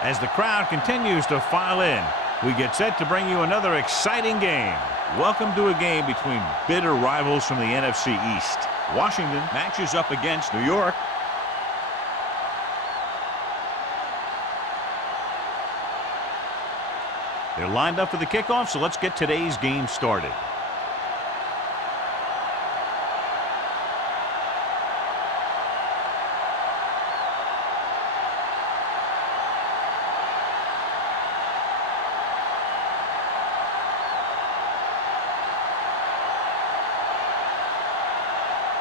As the crowd continues to file in, we get set to bring you another exciting game. Welcome to a game between bitter rivals from the NFC East. Washington matches up against New York. They're lined up for the kickoff, so let's get today's game started.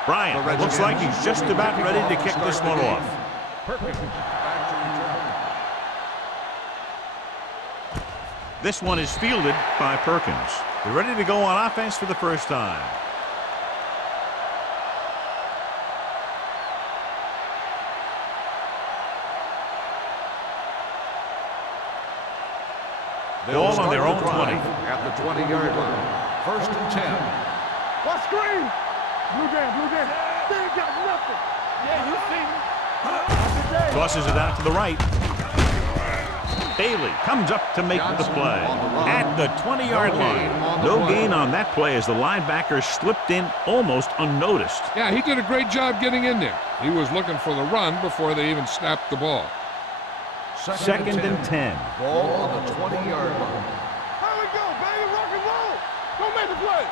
Bryant looks like he's just about ready to kick this one off. This one is fielded by Perkins. They're ready to go on offense for the first time. Ball on their own 20. At the 20-yard line. First and 10. What screen? Blue game. They ain't got nothing. Yeah, you see me. Tosses it out to the right. Bailey comes up to make the play at the 20-yard line. No gain on that play as the linebacker slipped in almost unnoticed. Yeah, he did a great job getting in there. He was looking for the run before they even snapped the ball. Second and 10. Ball on the 20-yard line. Here we go, baby. Rock and roll. Go make the play.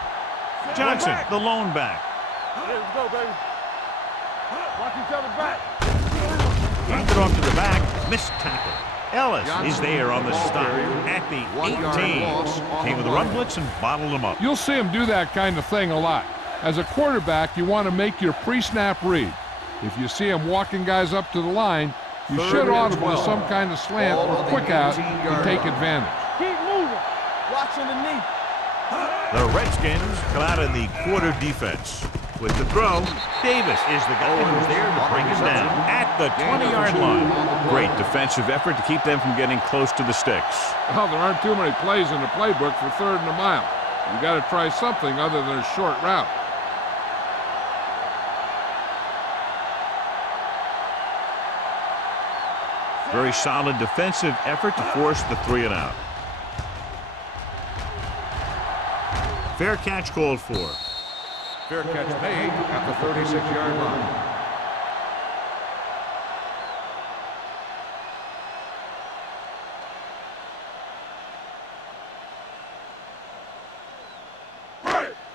Johnson, the lone back. Here we go, baby. Watch each other back. Hands it off to the back. Missed tackle. Ellis is there on the stop at the 18. Came with a run blitz and bottled him up. You'll see him do that kind of thing a lot. As a quarterback, you want to make your pre-snap read. If you see him walking guys up to the line, you should audible with some kind of slant or quick out and take advantage. Keep moving. Watch underneath. The Redskins come out in the quarter defense. With the throw, Davis is the guy who's there to bring it down at the 20-yard line. Great defensive effort to keep them from getting close to the sticks. Well, there aren't too many plays in the playbook for 3rd and a mile. You got to try something other than a short route. Very solid defensive effort to force the 3 and out. Fair catch called for. Fair catch made at the 36-yard line.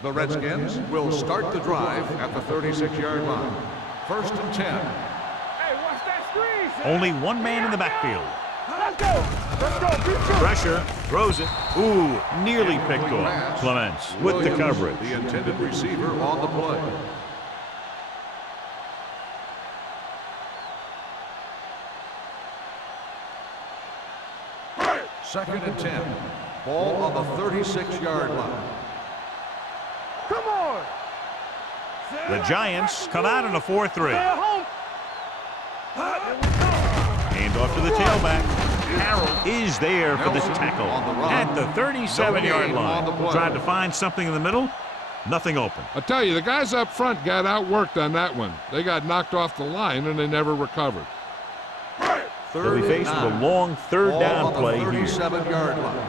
The Redskins will start the drive at the 36-yard line. First and 10. Hey, watch that screen. Only one man in the backfield. Let's go. Pressure, throws it. Ooh, nearly picked off. Clements with the coverage. The intended receiver on the play. Second and 10. Ball on the 36-yard line. Come on. The Giants come out in a 4-3. Hand off to the tailback. Harrell is there for the tackle at the 37-yard line. Tried to find something in the middle. Nothing open. I tell you, the guys up front got outworked on that one. They got knocked off the line and they never recovered. They'll be faced with a long 3rd down play here. 37-yard line.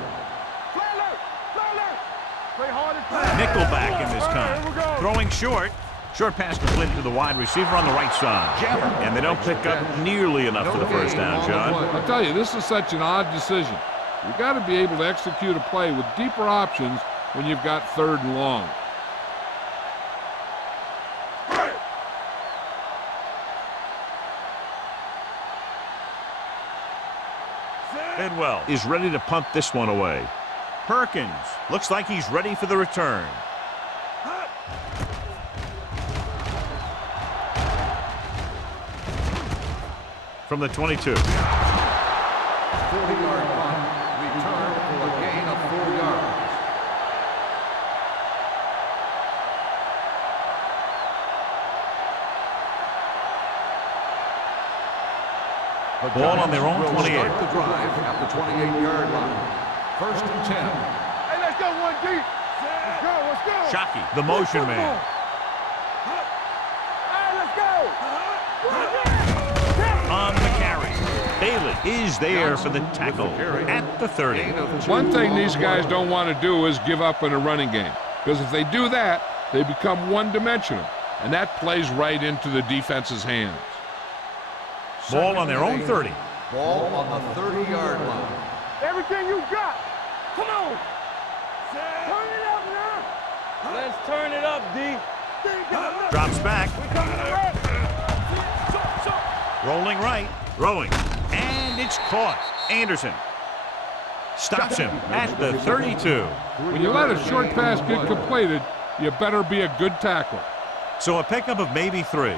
Nickelback in this time. Throwing short. Short pass complete to the wide receiver on the right side. And they don't pick up nearly enough for the first down, John. I'll tell you, this is such an odd decision. You've got to be able to execute a play with deeper options when you've got 3rd and long. Bidwell is ready to punt this one away. Perkins looks like he's ready for the return. From the 22. 40-yard punt, return for a gain of 4 yards. Ball on their own 28. Start the drive at the 28-yard line. First and 10. Hey, let's go one deep. Let's go. Shockey, the motion man. Hey, let's go. On the carry. Bailey Trotted is there for the tackle at the 30. One thing these guys don't want to do is give up in a running game, because if they do that, they become one-dimensional, and that plays right into the defense's hands. Ball on their own 30. Ball on the 30-yard line. Everything you got. Come on. Turn it up now. Let's turn it up, D. Drops back. Rolling right. Throwing. And it's caught. Anderson stops him at the 32. When you let a short pass get completed, you better be a good tackler. So a pickup of maybe 3.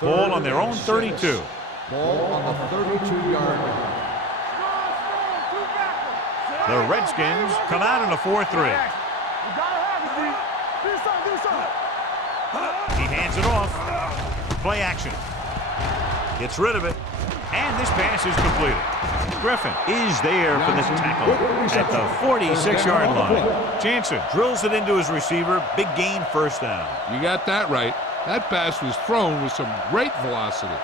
Ball on their own 32. Ball on the 32-yard line. The Redskins come out in a 4-3. You gotta have it, D. Do something. He hands it off. Play action. Gets rid of it. And this pass is completed. Griffin is there for the tackle at the 46-yard line. Jansen drills it into his receiver. Big gain, first down. You got that right. That pass was thrown with some great velocity.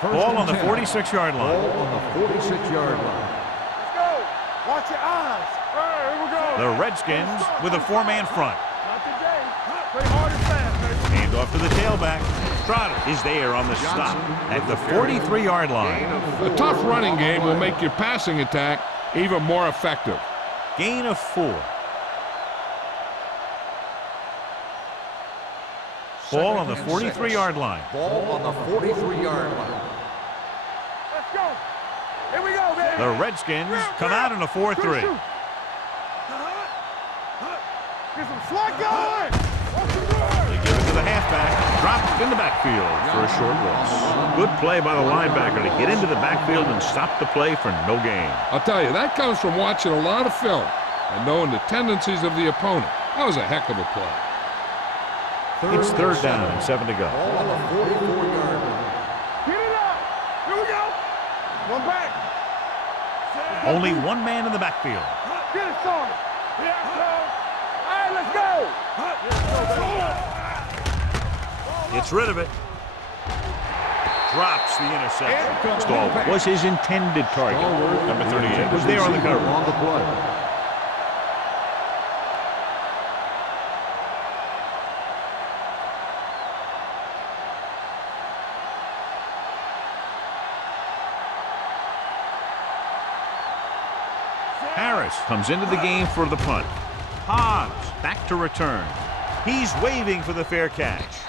Ball on the 46-yard line. Ball on the 46-yard line. Let's go. Watch your eyes. All right, here we go. The Redskins with a 4-man front. Not today. Play hard and fast, baby. Hand off to the tailback. Trotter is there on the stop at the 43-yard line. A tough running game will make your passing attack even more effective. Gain of 4. Ball on the 43-yard line. Ball on the 43-yard line. Let's go. Here we go, baby. The Redskins come out in a 4-3. Get some slack going. They give it to the halfback. Dropped in the backfield for a short loss. Good play by the linebacker to get into the backfield and stop the play for no gain. I'll tell you, that comes from watching a lot of film and knowing the tendencies of the opponent. That was a heck of a play. It's 3rd down and 7 to go. Ball on the 44-yard line. Get it up. Here we go. One back. Only one man in the backfield. Get it started. Yeah, all right, let's go. Gets rid of it. Drops the interception. Stahl was his intended target. Number 38 was there on the cover. On the play. Harris comes into the game for the punt. Hobbs back to return. He's waving for the fair catch.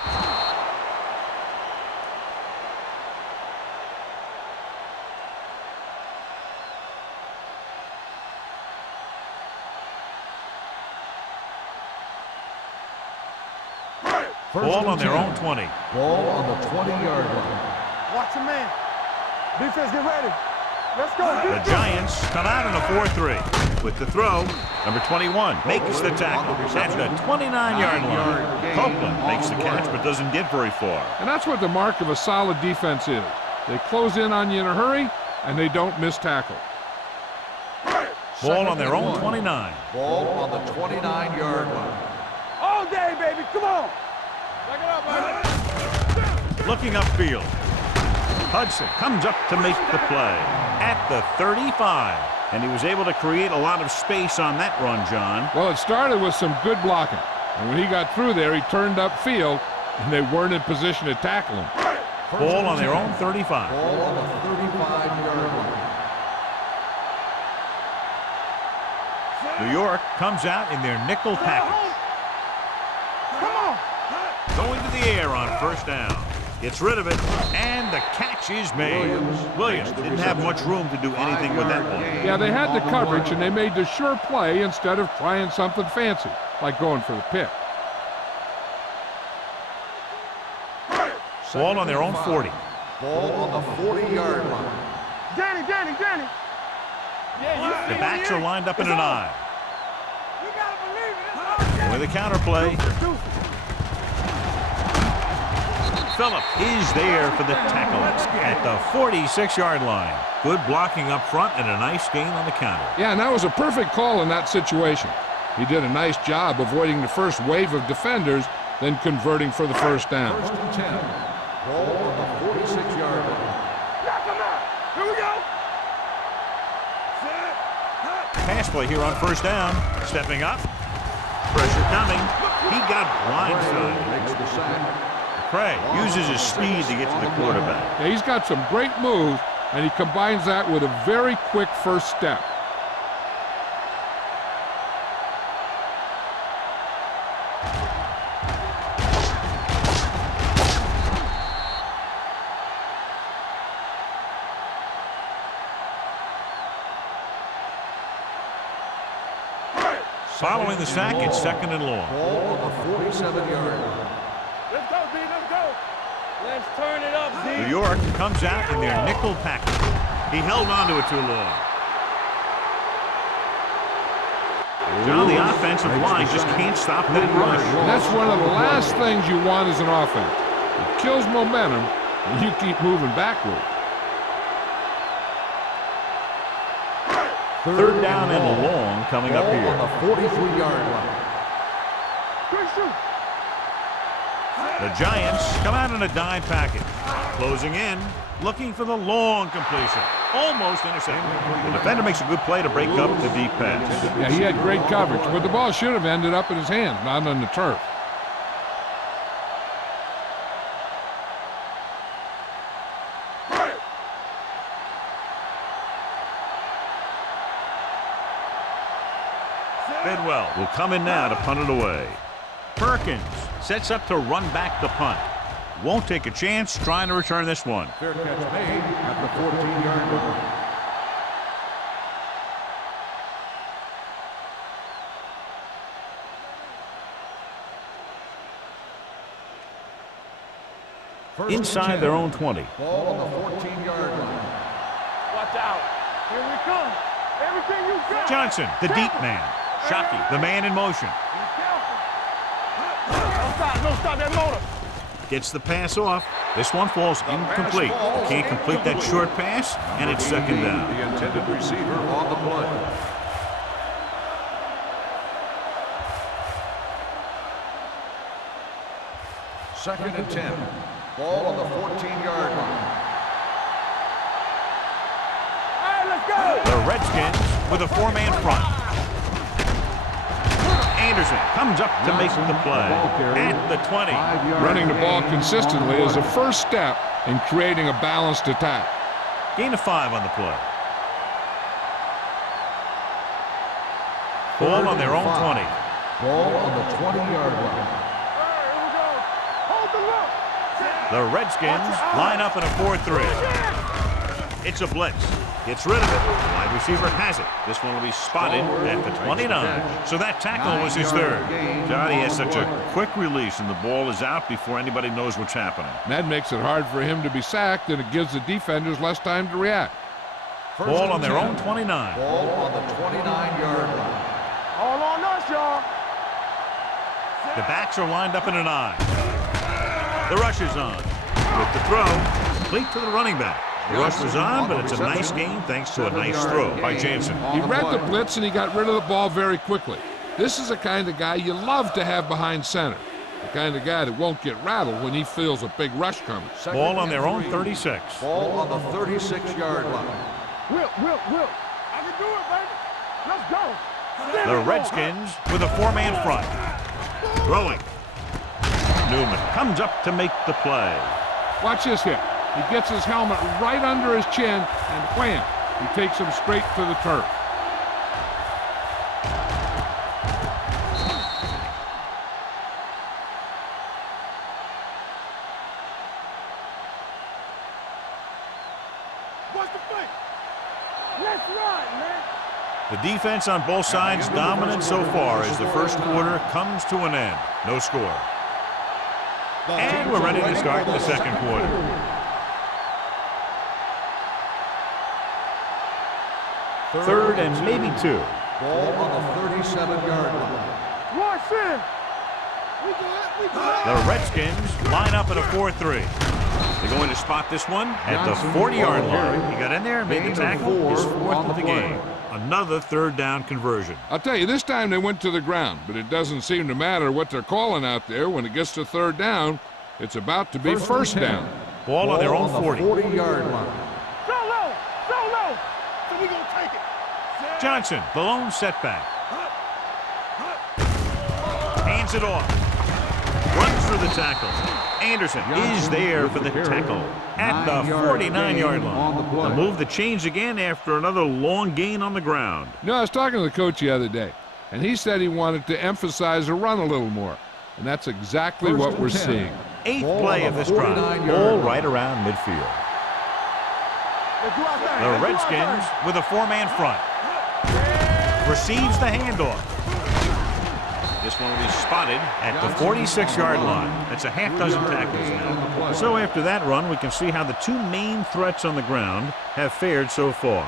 Ball on their own 20. Ball on the 20-yard line. Watch your man. Defense, get ready. Let's go. The Giants come out in a 4-3. With the throw, number 21 makes the tackle at the 29-yard line. Copeland makes the catch but doesn't get very far. And that's what the mark of a solid defense is. They close in on you in a hurry, and they don't miss tackle. Ball on their own 29. Ball on the 29-yard line. All day, baby. Come on. Back it up, baby. Looking upfield. Hudson comes up to make the play at the 35. And he was able to create a lot of space on that run, John. Well, it started with some good blocking. And when he got through there, he turned upfield, and they weren't in position to tackle him. Ball on their own 35. Ball on the 35-yard line. New York comes out in their nickel package. Come on. Going to the air on first down. Gets rid of it, and the catch is made. Williams didn't have much room to do anything with that one. Yeah, they had the coverage, and they made the sure play instead of trying something fancy, like going for the pick. Ball on their own 40. Ball on the 40-yard line. Danny. Yeah, The backs are lined up in an eye. You gotta believe it. With a counter play, Phillip is there for the tackle at the 46-yard line. Good blocking up front and a nice gain on the counter. Yeah, and that was a perfect call in that situation. He did a nice job avoiding the first wave of defenders then converting for the first down. First and 10. Ball on the 46-yard line. Knock him out. Here we go. Pass play here on first down. Stepping up. Pressure coming. He got blindsided. Makes the sack. McCray uses his speed to get to the quarterback. Yeah, he's got some great moves, and he combines that with a very quick first step. Following the sack, it's second and long. Ball on the 47-yard line. Let's go, D. Let's go. Let's turn it up, D. New York comes out in their nickel package. He held on to it too long. John, the offensive line just can't stop that rush. And that's one of the last things you want as an offense. It kills momentum, and you keep moving backward. Third down and long coming up Ball here. on the 43-yard line. Quick shoot. The Giants come out in a dime package. Closing in, looking for the long completion. Almost intercepted. The defender makes a good play to break up the deep pass. Yeah, he had great coverage, but the ball should have ended up in his hands, not on the turf. Bidwell will come in now to punt it away. Perkins sets up to run back the punt. Won't take a chance trying to return this one. Fair catch made at the 14-yard line. First and Inside 10. their own 20. Ball on the 14-yard line. Watch out. Here we come. Everything you got. Johnson, the deep man. Shockey, the man in motion. Be careful. Don't stop that motor. Gets the pass off. This one falls incomplete. Can't complete that short pass, and it's second down. The intended receiver on the play. Second and 10. Ball on the 14-yard line. All right, let's go. The Redskins with a four-man front. Anderson comes up to make the play at the 20. Running the ball consistently is a first step in creating a balanced attack. Gain of 5 on the play. Ball on their own 20. Ball on the 20-yard line. All right, here we go. Hold the look. The Redskins line up in a 4-3. It's a blitz. Gets rid of it. Wide receiver has it. This one will be spotted at the 29. So that tackle was his third. Johnny has such a quick release, and the ball is out before anybody knows what's happening. And that makes it hard for him to be sacked, and it gives the defenders less time to react. First Ball and on their 10. own 29. Ball on the 29-yard line. All on us, y'all. The backs are lined up in an I. The rush is on. With the throw, complete to the running back. The rush was on, but it's a nice gain thanks to a nice throw by Jansen. He read the blitz, and he got rid of the ball very quickly. This is the kind of guy you love to have behind center. The kind of guy that won't get rattled when he feels a big rush coming. Ball on their own 36. Ball on the 36-yard line. Will. I can do it, baby. Let's go. The Redskins with a four-man front. Throwing. Newman comes up to make the play. Watch this hit. He gets his helmet right under his chin, and wham, he takes him straight to the turf. What's the play? Let's run, man. The defense on both sides dominant so far as the first quarter comes to an end. No score. And we're ready to start the second quarter. Third and maybe 2. Ball on the 37-yard line. Rush in. We good. The Redskins line up in a 4-3. They're going to spot this one at the 40-yard line. He got in there, made the tackle, his fourth of the game. On Another third down conversion. I'll tell you, this time they went to the ground, but it doesn't seem to matter what they're calling out there. When it gets to third down, it's about to be first down. Ball on their own 40. 40-yard line. So low. So we gonna take it. Johnson, the lone setback. Hands it off. Runs through the tackle. Anderson is there for the tackle at the 49-yard line. The move that changed again after another long gain on the ground. You know, I was talking to the coach the other day, and he said he wanted to emphasize the run a little more. And that's exactly what we're seeing. 8th play of this drive. Ball right around midfield. The Redskins with a 4-man front. Receives the handoff. This one will be spotted at the 46-yard line. That's a half dozen tackles now. So after that run, we can see how the two main threats on the ground have fared so far.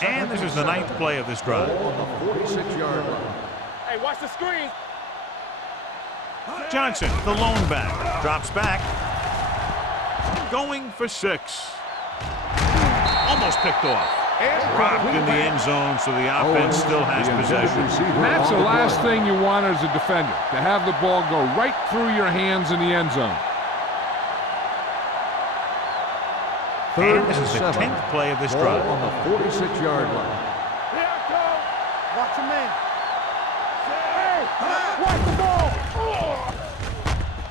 And this is the 9th play of this drive. On the 46-yard line. Hey, watch the screen. Johnson, the lone back, drops back. Going for 6. Almost picked off. Dropped in the end zone, so the offense still has possession. That's the last thing you want as a defender, to have the ball go right through your hands in the end zone. And this is the 10th play of this drive. On the 46-yard line. Here I come. Watch your man. Hey, watch the ball.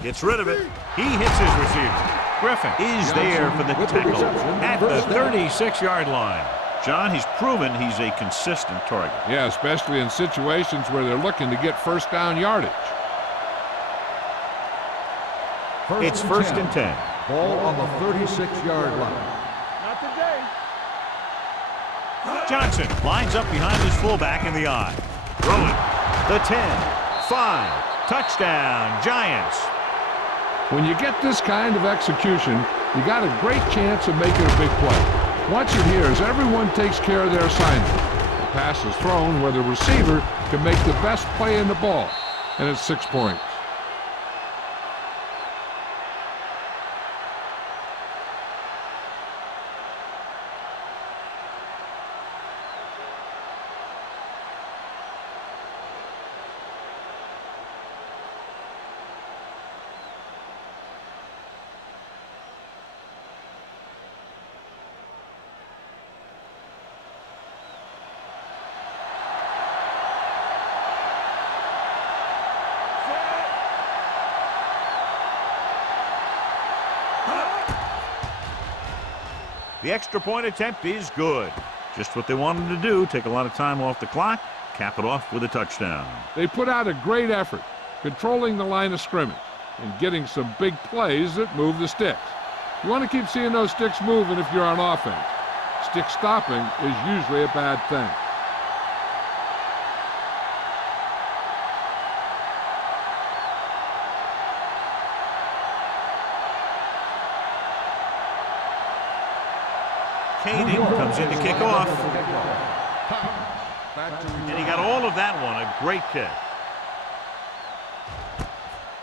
Gets rid of it. He hits his receiver. Griffin is there for the tackle at the 36-yard line. John, he's proven he's a consistent target. Yeah, especially in situations where they're looking to get first down yardage. It's first and 10. Ball on the 36-yard line. Not today. Johnson lines up behind his fullback in the eye. Throwing. The 10, 5, touchdown, Giants. When you get this kind of execution, you got a great chance of making a big play. Once it hears, everyone takes care of their assignment. The pass is thrown where the receiver can make the best play in the ball, and it's 6 points. The extra point attempt is good. Just what they wanted to do, take a lot of time off the clock, cap it off with a touchdown. They put out a great effort, controlling the line of scrimmage and getting some big plays that move the sticks. You want to keep seeing those sticks moving if you're on offense. Stick stopping is usually a bad thing. Kading comes in to kick off. And he got all of that one, a great kick.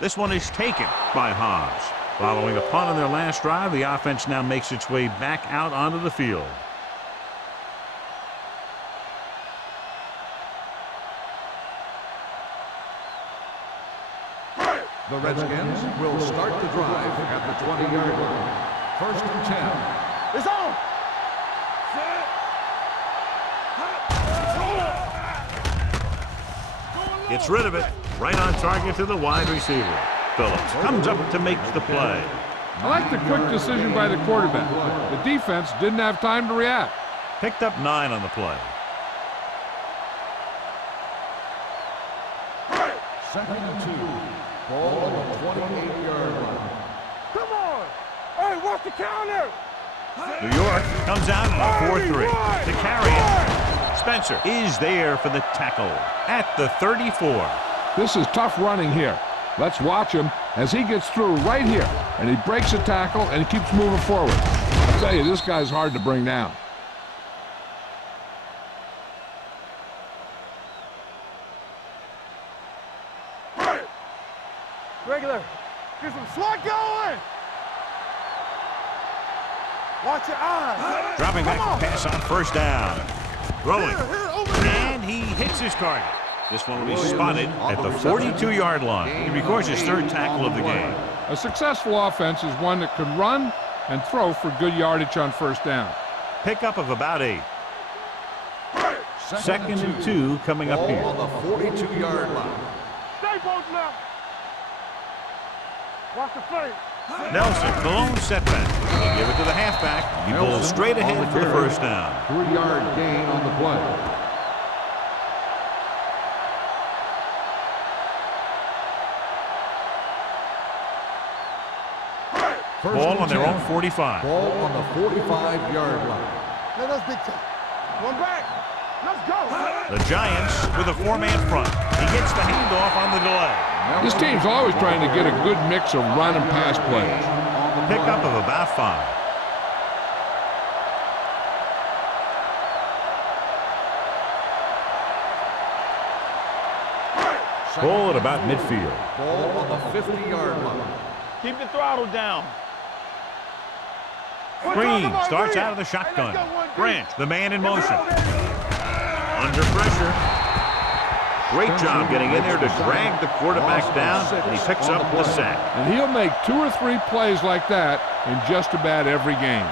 This one is taken by Haas. Following a punt on their last drive, the offense now makes its way back out onto the field. The Redskins will start the drive at the 20-yard line. First and 10. It's on. Gets rid of it. Right on target to the wide receiver. Phillips comes up to make the play. I like the quick decision by the quarterback. The defense didn't have time to react. Picked up 9 on the play. Second and 2. Ball on the 28-yard line. Come on. Hey, watch the counter. New York comes out in a 4-3 to carry it. Spencer is there for the tackle at the 34. This is tough running here. Let's watch him as he gets through right here, and he breaks a tackle and he keeps moving forward. I'll tell you, this guy's hard to bring down. Regular. Get some slot going. Watch your eyes. Dropping back to pass on first down. Throwing. And he hits his target. This one will be spotted at the 42-yard line. He records his third tackle of the game. A successful offense is one that can run and throw for good yardage on first down. Pickup of about 8. Second and 2 coming up here. On the 42-yard line. Stay posted up. Watch the play. Nelson, the lone setback. He'll give it to the halfback. He pulls straight ahead for the first down. 3-yard gain on the play. Ball on their own 45. Ball on the 45-yard line. Let us big time. One back. Let's go. The Giants with a 4-man front. He gets the handoff on the delay. This team's always trying to get a good mix of run and pass plays. Pickup of about 5. Ball at about midfield. Ball on the 50-yard line. Keep the throttle down. Green starts out of the shotgun. Branch, the man in motion. Under pressure. Great job getting in there to drag the quarterback down, and he picks up the sack. And he'll make 2 or 3 plays like that in just about every game.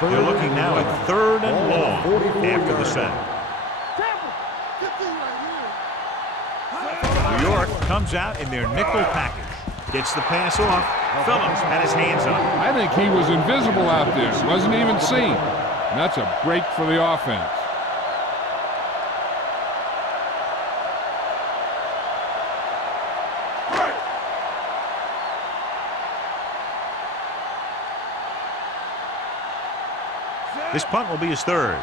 They're looking now at 3rd and long after the sack. New York comes out in their nickel package. Gets the pass off. Phillips had his hands on it. I think he was invisible out there. Wasn't even seen. And that's a break for the offense. This punt will be his 3rd.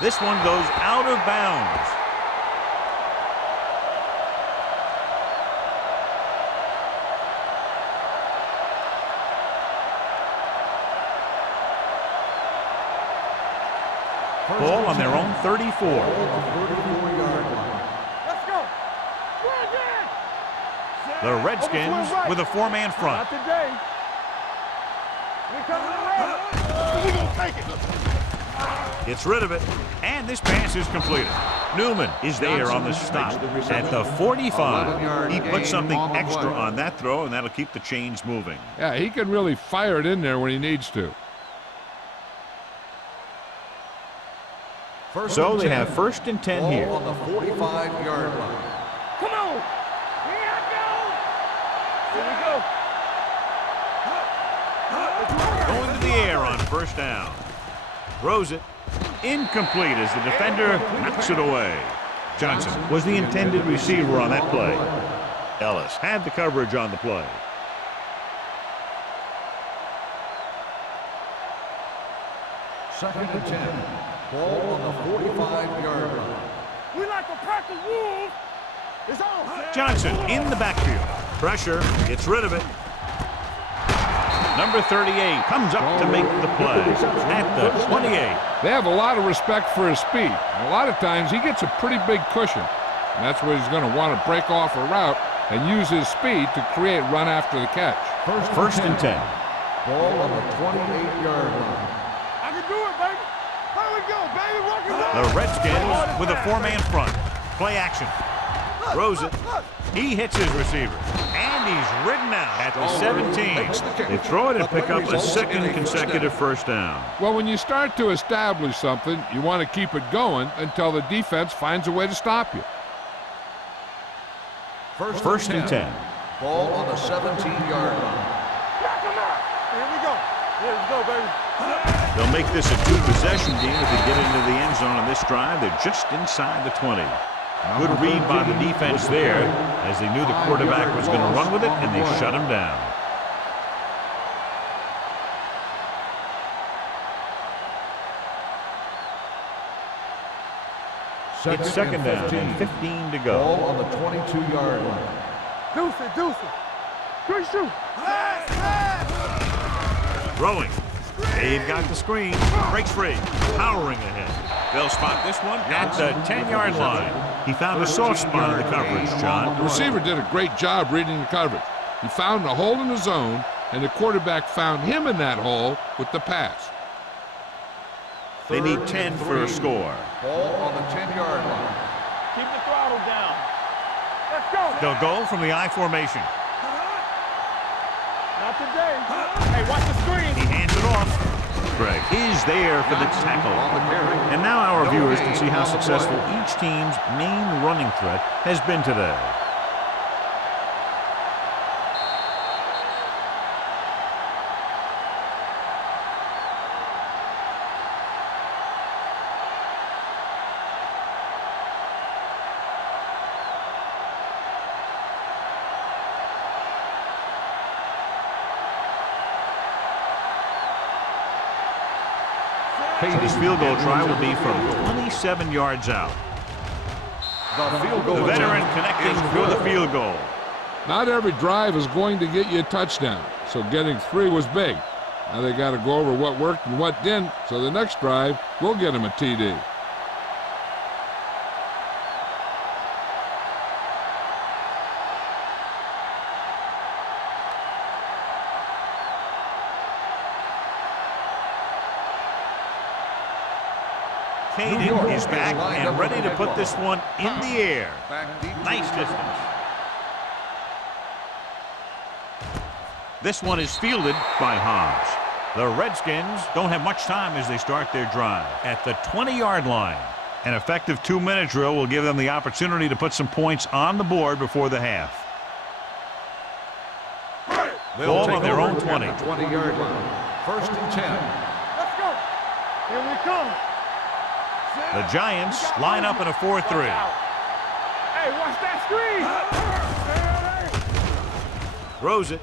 This one goes out of bounds. Ball on their own 34. Let's go. The Redskins with a 4-man front. Not today. We coming around. We gonna take it. Gets rid of it, and this pass is completed. Newman is there on the stop at the 45. He puts something extra on that throw, and that'll keep the chains moving. Yeah, he can really fire it in there when he needs to. So they have 1st and 10 here. On the 45-yard line. Come on. Here I go. Going to the air on first down. Throws it. Incomplete as the defender knocks it away. Johnson was the intended receiver on that play. Ellis had the coverage on the play. Second and 10. Ball on the 45-yard line. We like a pack of wolves. It's on. Johnson in the backfield. Pressure. Gets rid of it. Number 38 comes up to make the play at the 28. They have a lot of respect for his speed. And a lot of times he gets a pretty big cushion. And that's where he's going to want to break off a route and use his speed to create run after the catch. First and 10. Ball on the 28-yard line. I can do it, baby. Here we go, baby. Rock and roll. The Redskins with a 4-man front. Play action. Throws it. He hits his receiver. And he's ridden out at the 17. They throw it and pick up a 2nd consecutive first down. Well, when you start to establish something, you want to keep it going until the defense finds a way to stop you. First and 10. Ball on the 17-yard line. Here we go. Here we go, baby. They'll make this a 2-possession game if they get into the end zone on this drive. They're just inside the 20. Good read by the defense there as they knew the quarterback was going to run with it, and they shut him down. It's 2nd down and 15 to go. Ball on the 22-yard line. Deuce it. Good shoot. Throwing. They've got the screen. Breaks free. Powering ahead. They'll spot this one at the 10-yard line. He found a soft spot in the coverage, John. The receiver did a great job reading the coverage. He found a hole in the zone, and the quarterback found him in that hole with the pass. They need 10 for a score. Ball on the 10-yard line. Keep the throttle down. Let's go. They'll go from the I formation. Not today. Hey, watch the screen. He hands it off. Greg is there for the tackle. And now our viewers can see how successful each team's main running threat has been today. This field goal try will be from 27 yards out. The veteran connecting for the field goal. Not every drive is going to get you a touchdown, so getting 3 was big. Now they got to go over what worked and what didn't, so the next drive will get them a TD. Caden is back and ready to put this one in the air. Nice distance. This one is fielded by Hobbs. The Redskins don't have much time as they start their drive at the 20-yard line. An effective 2-minute drill will give them the opportunity to put some points on the board before the half. Ball on their own 20. 20-yard line. 1st and 10. Let's go. Here we come. The Giants line up in a 4-3. Hey, watch that screen. Throws it.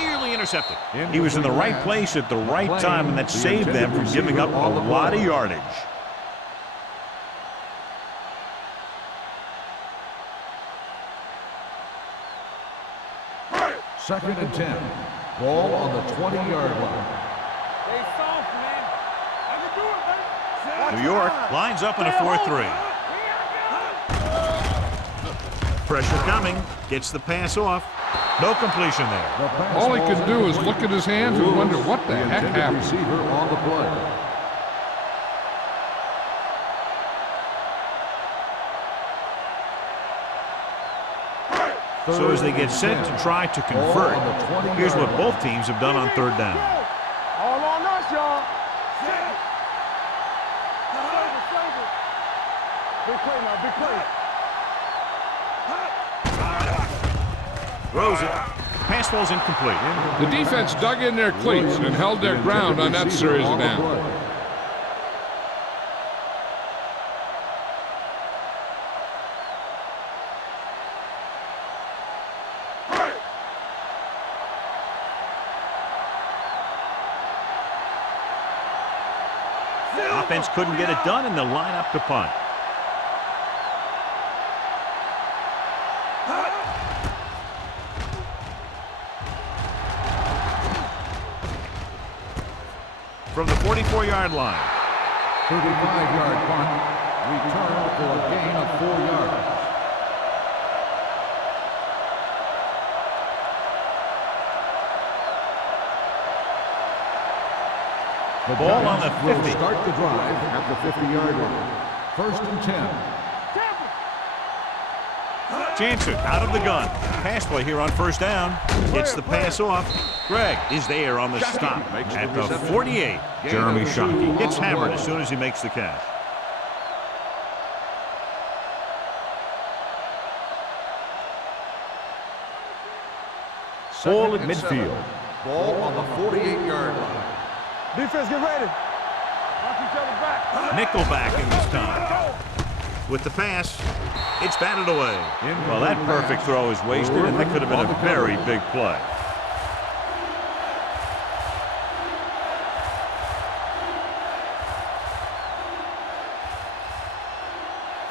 Nearly intercepted. He was in the right place at the right time, and that saved them from giving up a lot of yardage. Second and 10. Ball on the 20-yard line. Stay soft, man. I can do it, man. New York lines up in a 4-3. Pressure coming. Gets the pass off. No completion there. All he can do is look at his hands and wonder what the heck happened. Receiver on the play. So as they get set to try to convert, here's what both teams have done on 3rd down. All on us, y'all. Big play now, big play. Throws it. Pass falls incomplete. The defense dug in their cleats and held their ground on that series of downs. Offense couldn't get it done, and they'll line up to punt. From the 44-yard line. 35-yard punt. Return for a gain of 4 yards. The ball on the 50. Will start the drive at the 50-yard line. 1st and 10. Jansen out of the gun. Pass play here on 1st down. Gets the pass off. Greg is there on the stop at the 48. Jeremy Shockey gets hammered as soon as he makes the catch. Ball at midfield. Ball on the 48-yard line. Defense, get ready. Watch each other back. Nickelback in this time. With the pass, it's batted away. Well, that perfect throw is wasted, and that could have been a very big play.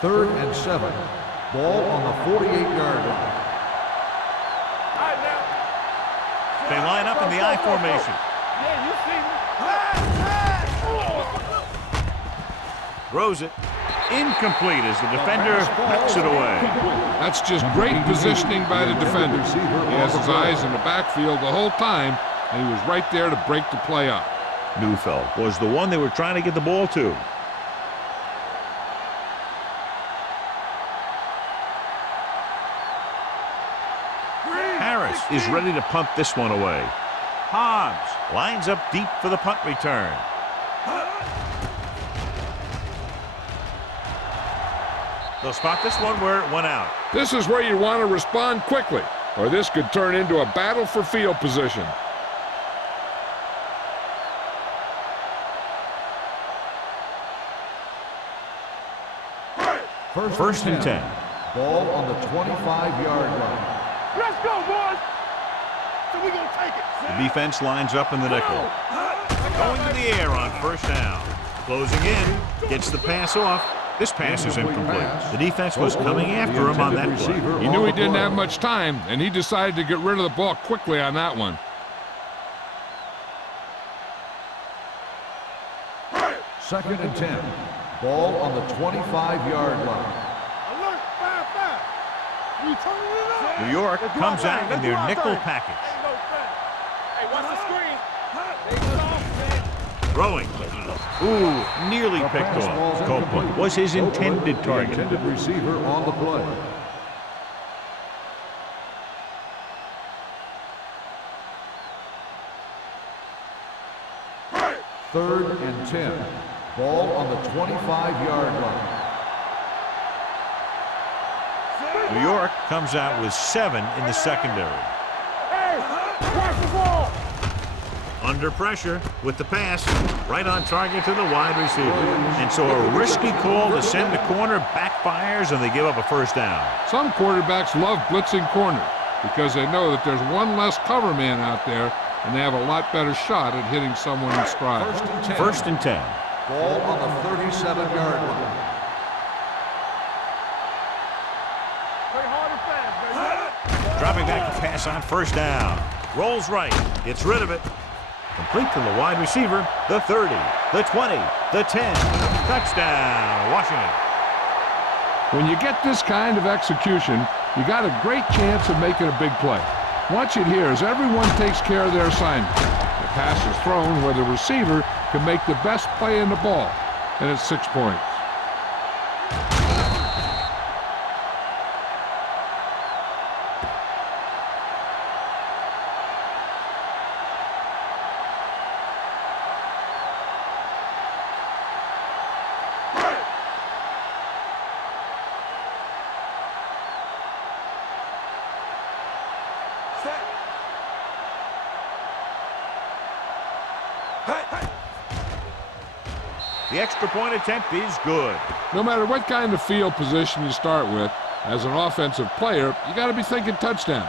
Third and 7. Ball on the 48-yard line. They line up in the I formation. Yeah, you see me. Throws it. Incomplete as the defender knocks it away. That's just great positioning by the defender. He has his eyes in the backfield the whole time, and he was right there to break the play up. Neufeld was the one they were trying to get the ball to. Harris is ready to punt this one away. Hobbs lines up deep for the punt return. They'll spot this one where it went out. This is where you want to respond quickly, or this could turn into a battle for field position. First and 10. Ball on the 25-yard line. Let's go, boys. So we gonna take it. The defense lines up in the nickel. Going to the air on first down. Closing in. Gets the pass off. This pass is incomplete. The defense was coming after him on that play. He knew he didn't have much time, and he decided to get rid of the ball quickly on that one. Second and 10. Ball on the 25-yard line. Alert, 5-5. We turning it up. New York comes out in their nickel package. Ain't no thing. Hey, watch the screen. They soft, man. Throwing. Ooh, nearly picked off. Copeland was his intended target. Intended receiver on the play. Third and 10. Ball on the 25-yard line. New York comes out with 7 in the secondary. Hey, watch the ball. Under pressure with the pass, right on target to the wide receiver. And so a risky call to send the corner backfires, and they give up a first down. Some quarterbacks love blitzing corners because they know that there's one less cover man out there, and they have a lot better shot at hitting someone in stride. First and 10. Ball on the 37-yard line. Play hard and fast, baby. Dropping back to pass on first down. Rolls right, gets rid of it. Complete to the wide receiver, the 30, the 20, the 10. Touchdown, Washington. When you get this kind of execution, you got a great chance of making a big play. Watch it here as everyone takes care of their assignment. The pass is thrown where the receiver can make the best play in the ball, and it's 6 points. The extra point attempt is good. No matter what kind of field position you start with, as an offensive player, you got to be thinking touchdown.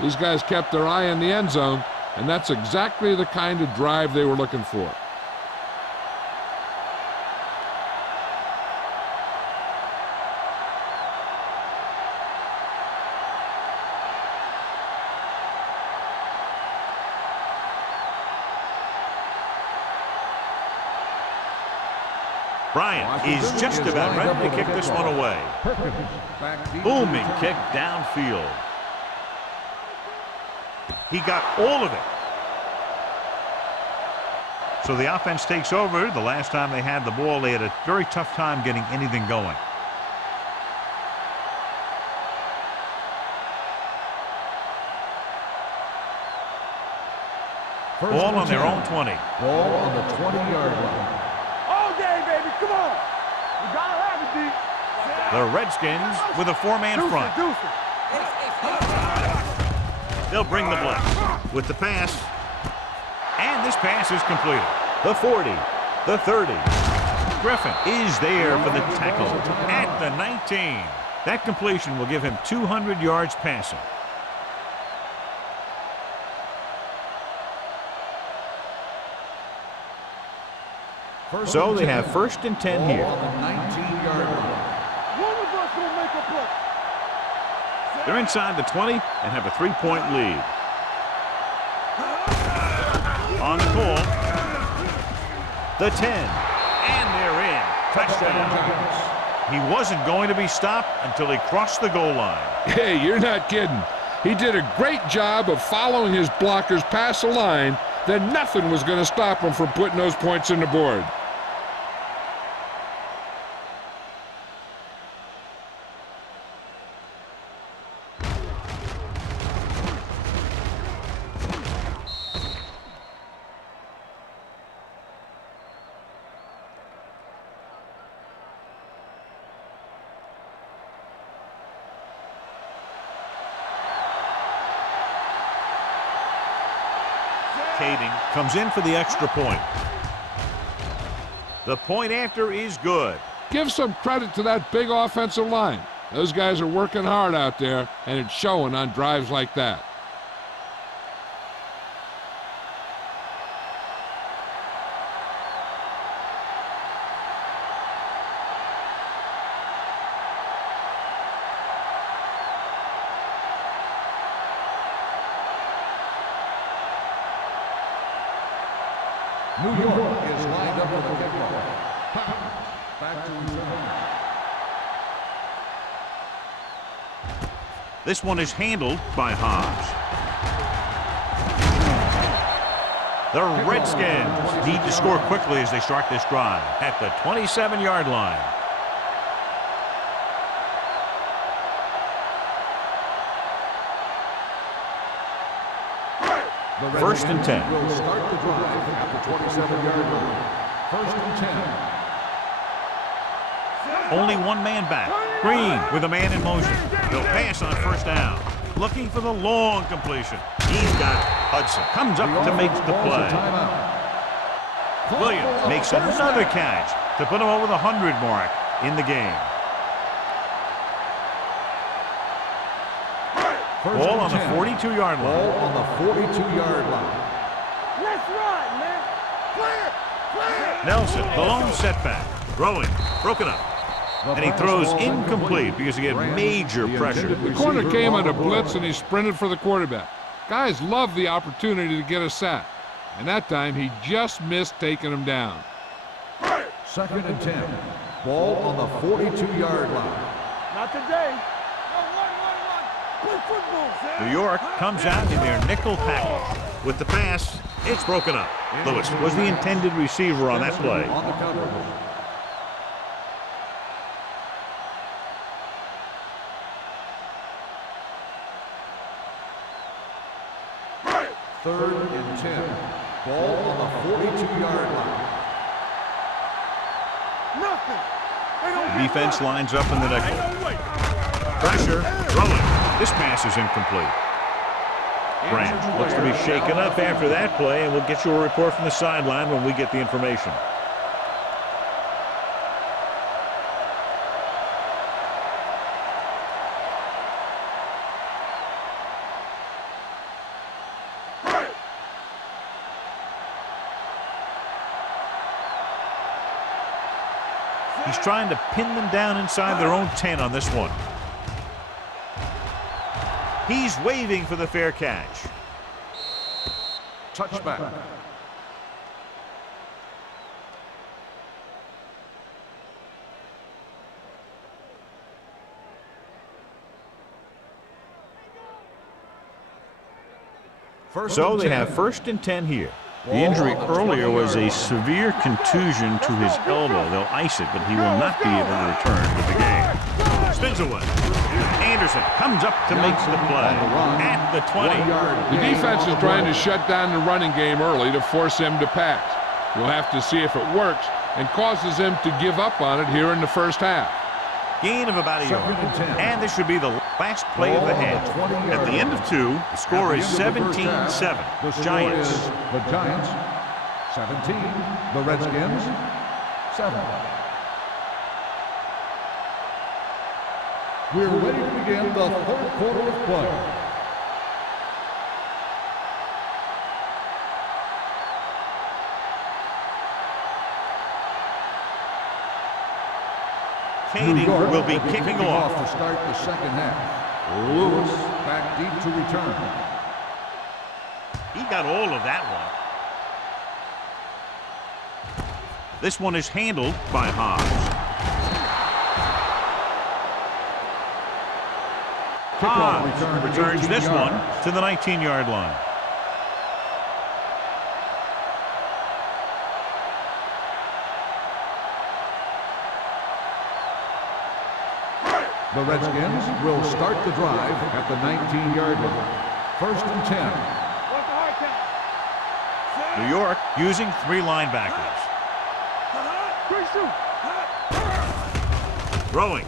These guys kept their eye on the end zone, and that's exactly the kind of drive they were looking for. Bryant is just about ready to kick this one away. Booming kick downfield. He got all of it. So the offense takes over. The last time they had the ball, they had a very tough time getting anything going. Ball on their own 20. Ball on the 20-yard line. All day, baby. Come on. We gotta have it, D. The Redskins with a four-man front. Deuce it. They'll bring the blitz with the pass. And this pass is completed. The 40, the 30. Griffin is there for the tackle at the 19. That completion will give him 200 yards passing. So they have first and 10 here. On the 19-yard line. One of us gonna make a play. They're inside the 20 and have a 3-point lead. On the call. The 10. And they're in. Touchdown. He wasn't going to be stopped until he crossed the goal line. Hey, you're not kidding. He did a great job of following his blockers past the line. Then nothing was going to stop him from putting those points on the board. Comes in for the extra point. The point after is good. Give some credit to that big offensive line. Those guys are working hard out there, and it's showing on drives like that. New York is lined up for the kickoff. Back to return. This one is handled by Hobbs. The Redskins need to score quickly as they start this drive at the 27-yard line. First and 10. Will start the drive at the 27-yard line. First and 10. Only one man back. Green with a man in motion. He'll pass on first down. Looking for the long completion. He's got Hudson. Comes up to make the play. Williams makes another catch to put him over the 100 mark in the game. Ball on the 42-yard line. Ball on the 42-yard line. Let's run, man. Clear. Clear. Nelson, the lone setback. Throwing. Broken up. And he throws incomplete because he had major pressure. The corner came on a blitz and he sprinted for the quarterback. Guys love the opportunity to get a sack. And that time he just missed taking him down. Second and 10. Ball on the 42-yard line. Not today. Play football, New York comes out in their nickel package. With the pass, it's broken up. Lewis was the intended receiver on that play. On the cover. Third and 10. Ball on the 42-yard line. Nothing. The defense lines up in the nickel. Pressure, throwing. This pass is incomplete. Grant looks to be shaken up after that play, and we'll get you a report from the sideline when we get the information. He's trying to pin them down inside their own 10 on this one. He's waving for the fair catch. Touchback. So they have first and 10 here. The injury earlier was a severe contusion to his elbow. They'll ice it, but he will not be able to return to the game. Spins away. Anderson comes up to make the play at the 20. The defense is trying to shut down the running game early to force him to pass. We'll have to see if it works and causes him to give up on it here in the first half. Gain of about a yard. And this should be the last play of the half. At the end of 2, the score is 17-7. Giants. The Giants, 17. The Redskins, 7. We're ready to begin the third quarter of play. Kading will be kicking off to start the second half. Lewis back deep to return. He got all of that one. This one is handled by Hobbs. Hobbs returns this one to the 19-yard line. The Redskins will start the drive at the 19-yard line. First and 10. What's the hard count? New York using 3 linebackers. 3 shoot. Throwing.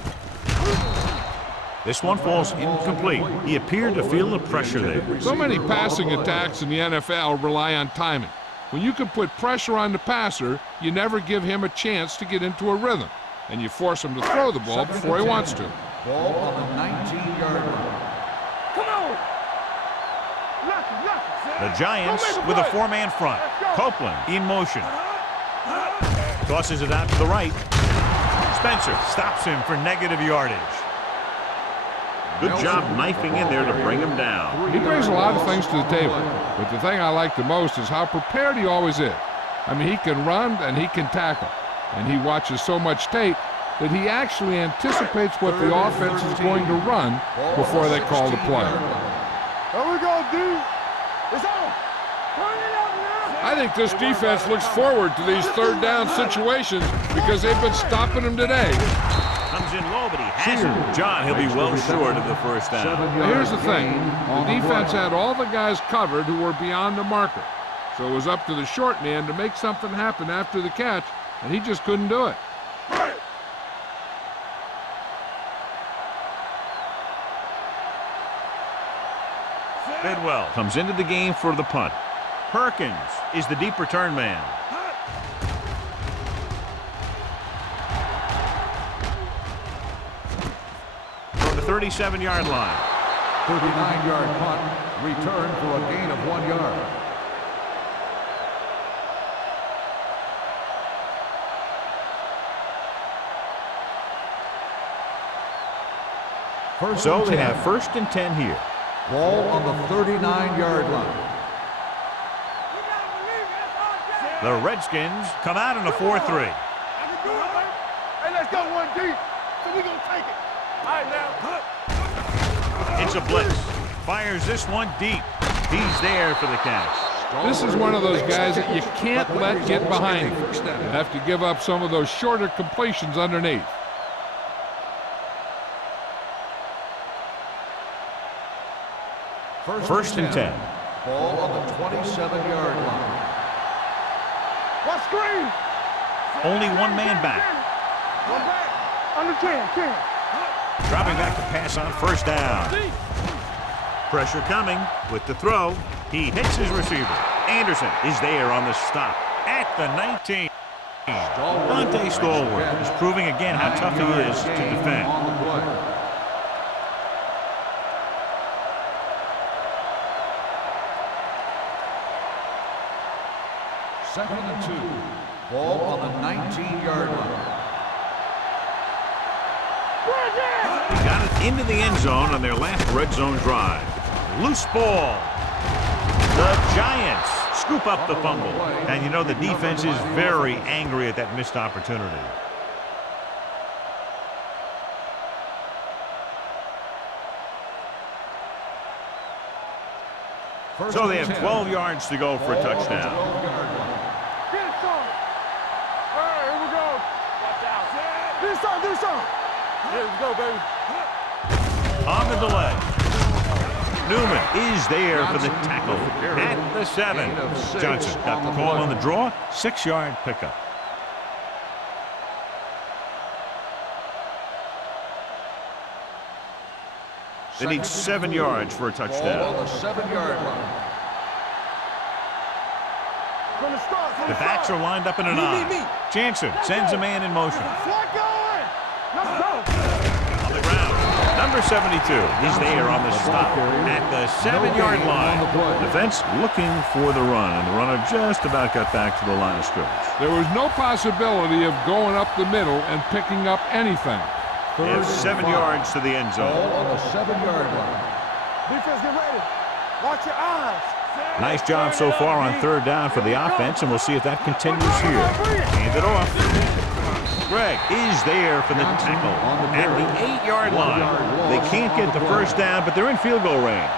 This one falls incomplete. He appeared to feel the pressure there. So many passing attacks in the NFL rely on timing. When you can put pressure on the passer, you never give him a chance to get into a rhythm, and you force him to throw the ball before he wants to. Ball on the 19-yard line. Come on. Lucky. The Giants with a 4-man front. Copeland in motion. Tosses it out to the right. Spencer stops him for negative yardage. Good job knifing in there to bring him down. He brings a lot of things to the table, but the thing I like the most is how prepared he always is. I mean, he can run and he can tackle, and he watches so much tape that he actually anticipates what the offense is going to run before they call the play. There we go, D. It's on. Turn it up now. I think this defense looks forward to these third down situations because they've been stopping them today. Comes in low, but he hasn't. John, he'll be well short of the first down. Now here's the thing. The defense had all the guys covered who were beyond the marker. So it was up to the short man to make something happen after the catch, and he just couldn't do it. Bidwell comes into the game for the punt. Perkins is the deep return man. From the 37-yard line. 39-yard punt, return for a gain of 1 yard. So they have first and 10 here. Ball on the 39-yard line. The Redskins come out in a 4-3. I can do it, man. Hey, let's go 1D. So we're going to take it. All right, now. It's a blitz. Fires this one deep. He's there for the catch. This is one of those guys that you can't let get behind you. You have to give up some of those shorter completions underneath. First and 10. Ball on the 27-yard line. What screen? Only one man back. One back. Under 10. Dropping back to pass on first down. Pressure coming with the throw. He hits his receiver. Anderson is there on the stop at the 19. Dante Stallworth is proving again how tough he is to defend. Second and 2. Ball on the 19-yard line. He got it into the end zone on their last red zone drive. Loose ball. The Giants scoop up the fumble. And you know the defense is very angry at that missed opportunity. So they have 12 yards to go for a touchdown. Get it, son. All right, here we go. Watch out. Do something, do something. Yeah, let's go, baby. On the delay. Newman is there for the tackle at the 7. Johnson got the call on the draw. 6-yard pickup. They need 7 yards for a touchdown. Ball on the 7-yard line. The backs are lined up in an eye. Jansen sends a man in motion. Let's go. On the ground, number 72 is there on the stop at the 7-yard line. Defense looking for the run, and the runner just about got back to the line of scrimmage. There was no possibility of going up the middle and picking up anything. They have 7 yards to the end zone. Ball on the 7-yard line. Defense, get ready. Watch your eyes. Nice job so far on third down for the offense, and we'll see if that continues here. Hand it off. Greg is there for the tackle at the 8-yard line. They can't get the first down, but they're in field goal range.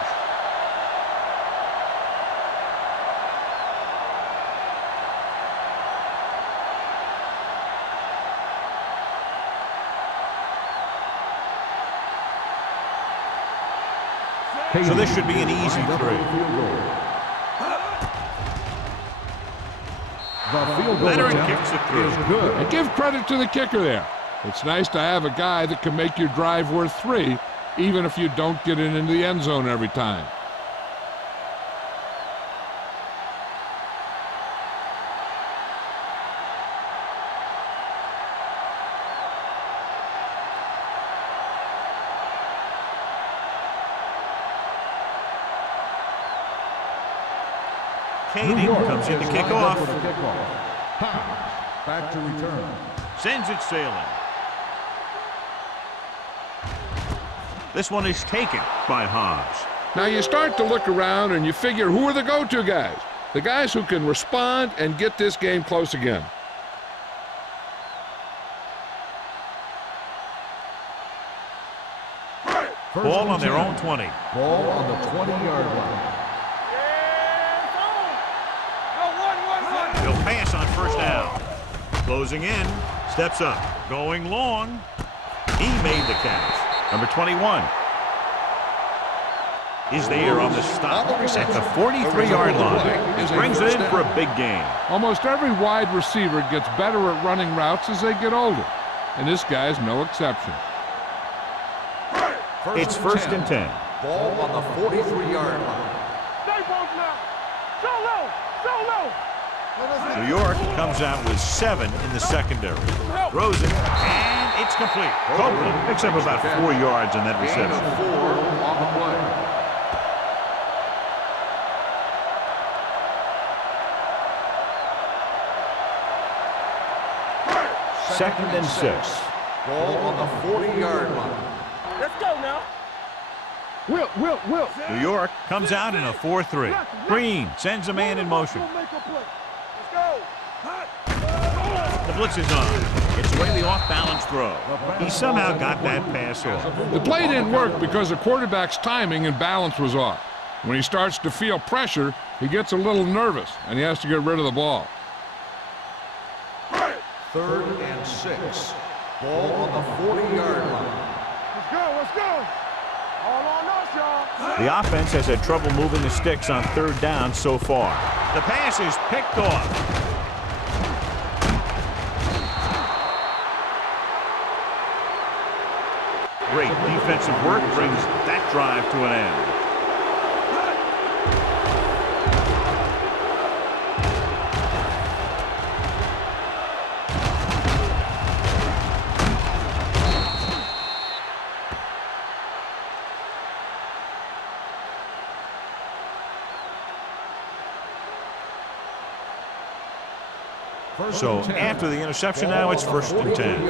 So this should be an easy 3. Veteran kicks it through. And give credit to the kicker there. It's nice to have a guy that can make your drive worth 3, even if you don't get it into the end zone every time. Kading comes in to kick off. Back to return. Sends it sailing. This one is taken by Hobbs. Now you start to look around and you figure, who are the go-to guys? The guys who can respond and get this game close again. Ball on their own 20. Ball on the 20-yard line. He'll pass on first down. Closing in. Steps up. Going long. He made the catch. Number 21 is there on the stop at the 43-yard line. He brings it in for a big gain. Almost every wide receiver gets better at running routes as they get older, and this guy's no exception. It's first and 10. Ball on the 43-yard line. Stay both now. So low. So low. New York comes out with 7 in the secondary. Throws it, and it's complete. Copeland picks up about 4 yards on that reception. 4 on the play. Second and 6. Ball on the 40-yard line. Let's go now. Will. New York comes out in a 4-3. Green sends a man in motion. Let's go. The blitz is on. It's away the off-balance throw. He somehow got that pass off. The play didn't work because the quarterback's timing and balance was off. When he starts to feel pressure, he gets a little nervous, and he has to get rid of the ball. 3rd and 6. Ball on the 40-yard line. Let's go. All on us, y'all. The offense has had trouble moving the sticks on third down so far. The pass is picked off. Great defensive work brings that drive to an end. So after the interception, now it's first and 10.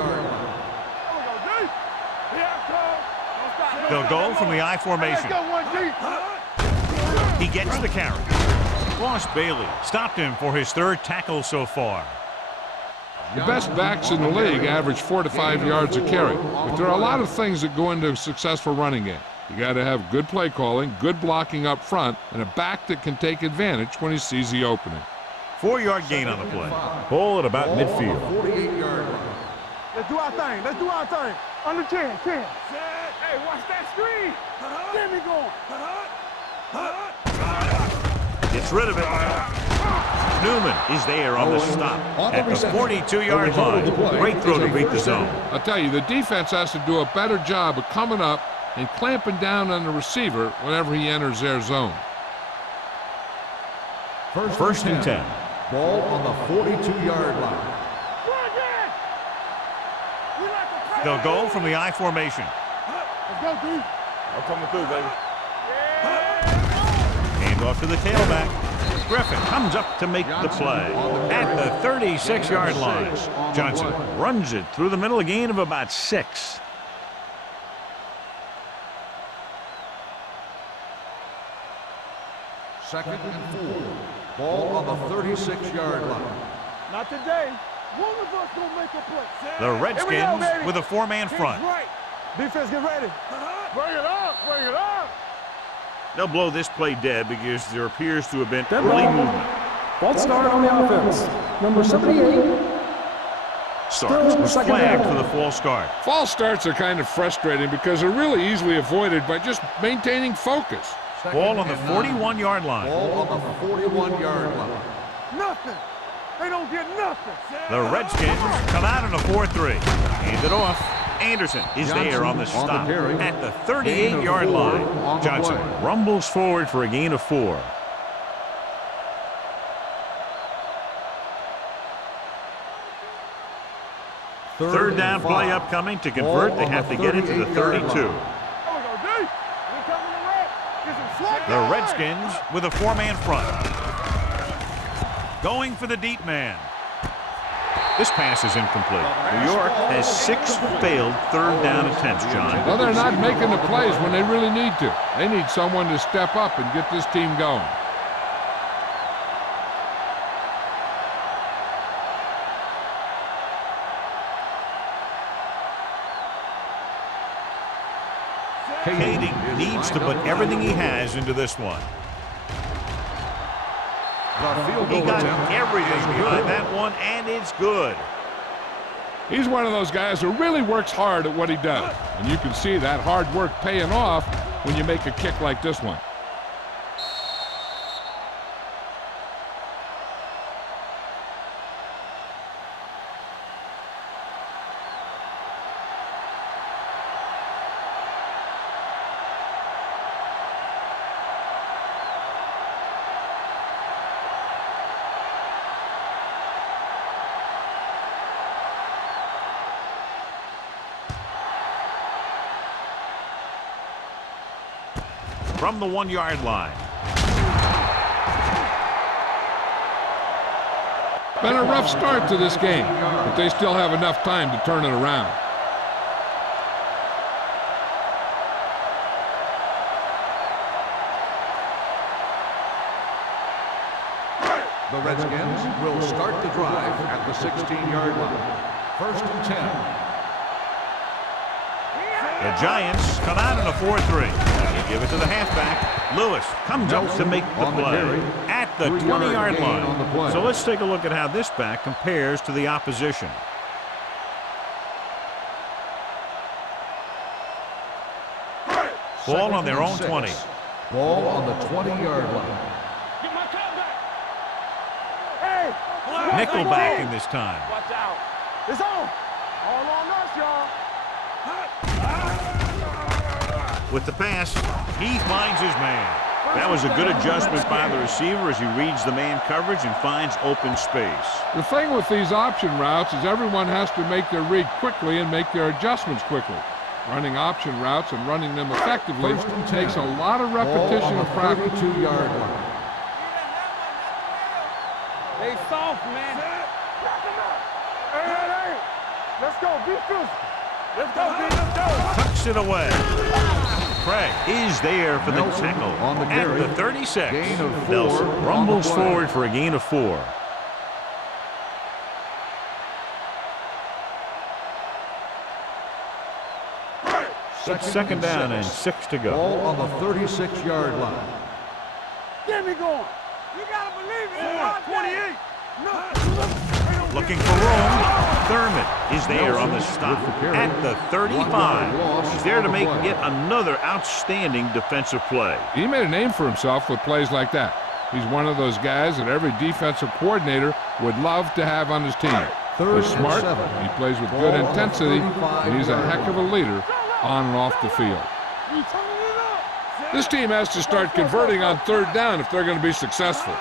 They'll go from the I formation. He gets the carry. Ross Bailey stopped him for his 3rd tackle so far. The best backs in the league average 4 to 5 yards a carry, but there are a lot of things that go into a successful running game. You got to have good play calling, good blocking up front, and a back that can take advantage when he sees the opening. 4-yard gain on the play. Ball at about midfield. 48-yard line. Let's do our thing. Under 10. Hey, watch that screen. Get me going. Gets rid of it. Newman is there on the stop at the 42-yard line. Great throw to beat the zone. I'll tell you, the defense has to do a better job of coming up and clamping down on the receiver whenever he enters their zone. First and 10. Ball on the 42-yard line. They'll go from the I formation. Let's go, dude. I'm coming through, baby. Hand off to the tailback. Griffin comes up to make the play at the 36-yard line. Johnson runs it through the middle, a gain of about 6. Second and 4. Ball on the 36-yard line. Not today. One of us gonna make a play. The Redskins with a 4-man front. Right. Defense, get ready. Bring it up. Bring it up. They'll blow this play dead because there appears to have been early movement. False start on the offense. Number 78. Starts was flagged for the false start. False starts are kind of frustrating because they're really easily avoided by just maintaining focus. Ball on the 41-yard line. Ball on the 41-yard line. Nothing. They don't get nothing. The Redskins come out in a 4-3. Hand it off. Anderson is there on the stop at the 38-yard line. Johnson rumbles forward for a gain of 4. Third down play upcoming. To convert, they have to get into the 32. The Redskins with a 4-man front. Going for the deep man. This pass is incomplete. New York has 6 failed third down attempts, John. Well, they're not making the plays when they really need to. They need someone to step up and get this team going. Kading needs to put everything he has into this one. He got everything behind that one, and it's good. He's one of those guys who really works hard at what he does. And you can see that hard work paying off when you make a kick like this one. From the 1-yard line. Been a rough start to this game, but they still have enough time to turn it around. The Redskins will start the drive at the 16-yard line. First and 10. The Giants come out in a 4-3. They give it to the halfback. Lewis comes up to make the play at the 20-yard line. So let's take a look at how this back compares to the opposition. Ball on their own 20. Ball on the 20-yard line. Nickel backing this time. Watch out. It's on. All on us, y'all. With the pass, he finds his man. That was a good adjustment by the receiver as he reads the man coverage and finds open space. The thing with these option routes is everyone has to make their read quickly and make their adjustments quickly. Running option routes and running them effectively takes a lot of repetition and practice. 32-yard line. They soft, man. Hey. Let's go. Be physical. Let's go, B. Let's go. Tucks it away. Craig is there for the tackle on the carry. at the 36. Gain of 4 Nelson rumbles forward for a gain of 4. It's second down and 6 to go. Ball on the 36-yard line. Get me going. You gotta believe it. 28. No. Looking for room. Thurman is there on the stop at the 35. He's there to make yet another outstanding defensive play. He made a name for himself with plays like that. He's one of those guys that every defensive coordinator would love to have on his team. He's smart, he plays with good intensity, and he's a heck of a leader on and off the field. This team has to start converting on third down if they're going to be successful.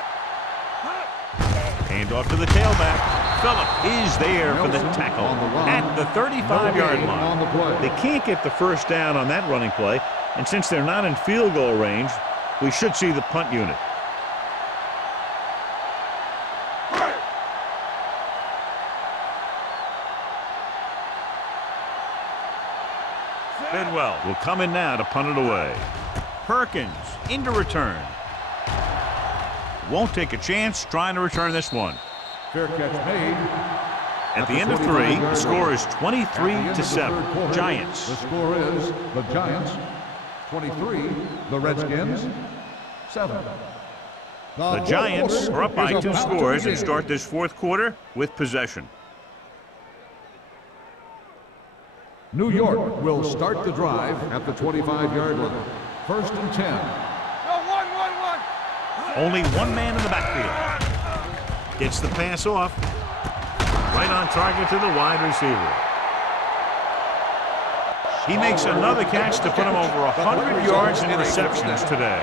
Hand off to the tailback. Phillip is there for the tackle at the 35-yard line. They can't get the first down on that running play, and since they're not in field goal range, we should see the punt unit. Bidwell will come in now to punt it away. Perkins into return. won't take a chance trying to return this one. Fair catch made. At the end of 3, the score is 23-7. Giants. The score is the Giants 23, the Redskins 7. The Giants are up by 2 scores and start this fourth quarter with possession. New York will start the drive at the 25-yard line. First and 10. Only one man in the backfield. Gets the pass off. Right on target to the wide receiver. He makes another catch to put him over 100 yards in receptions today.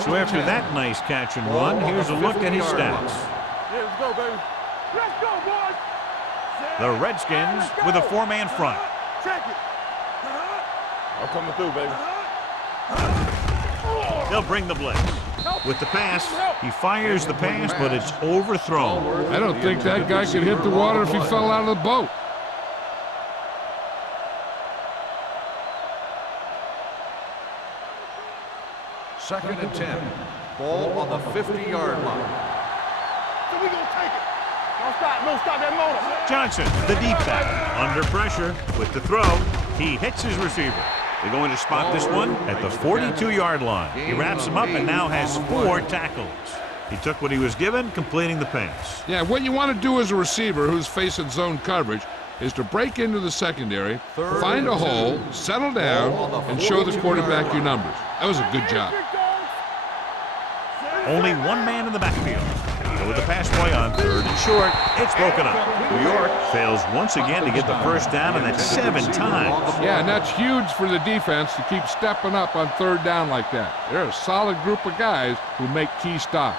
So after that nice catch and run, here's a look at his stats. Yeah, let's go, baby. Let's go, boys. The Redskins with a 4-man front. Check it. I'm coming through, baby. They'll bring the blitz. With the pass, he fires the pass, but it's overthrown. I don't think that guy could hit the water if he fell out of the boat. Second and 10. Ball on the 50-yard line. So we gonna take it. Don't stop that motor. Johnson, the deep back, under pressure with the throw. He hits his receiver. They're going to spot this one at the 42-yard line. He wraps him up and now has 4 tackles. He took what he was given, completing the pass. Yeah, what you want to do as a receiver who's facing zone coverage is to break into the secondary, find a hole, settle down, and show the quarterback your numbers. That was a good job. Only one man in the backfield. So with the pass play on 3rd and short, it's broken up. New York fails once again to get the first down, and that's 7 times. Yeah, and that's huge for the defense to keep stepping up on 3rd down like that. They're a solid group of guys who make key stops.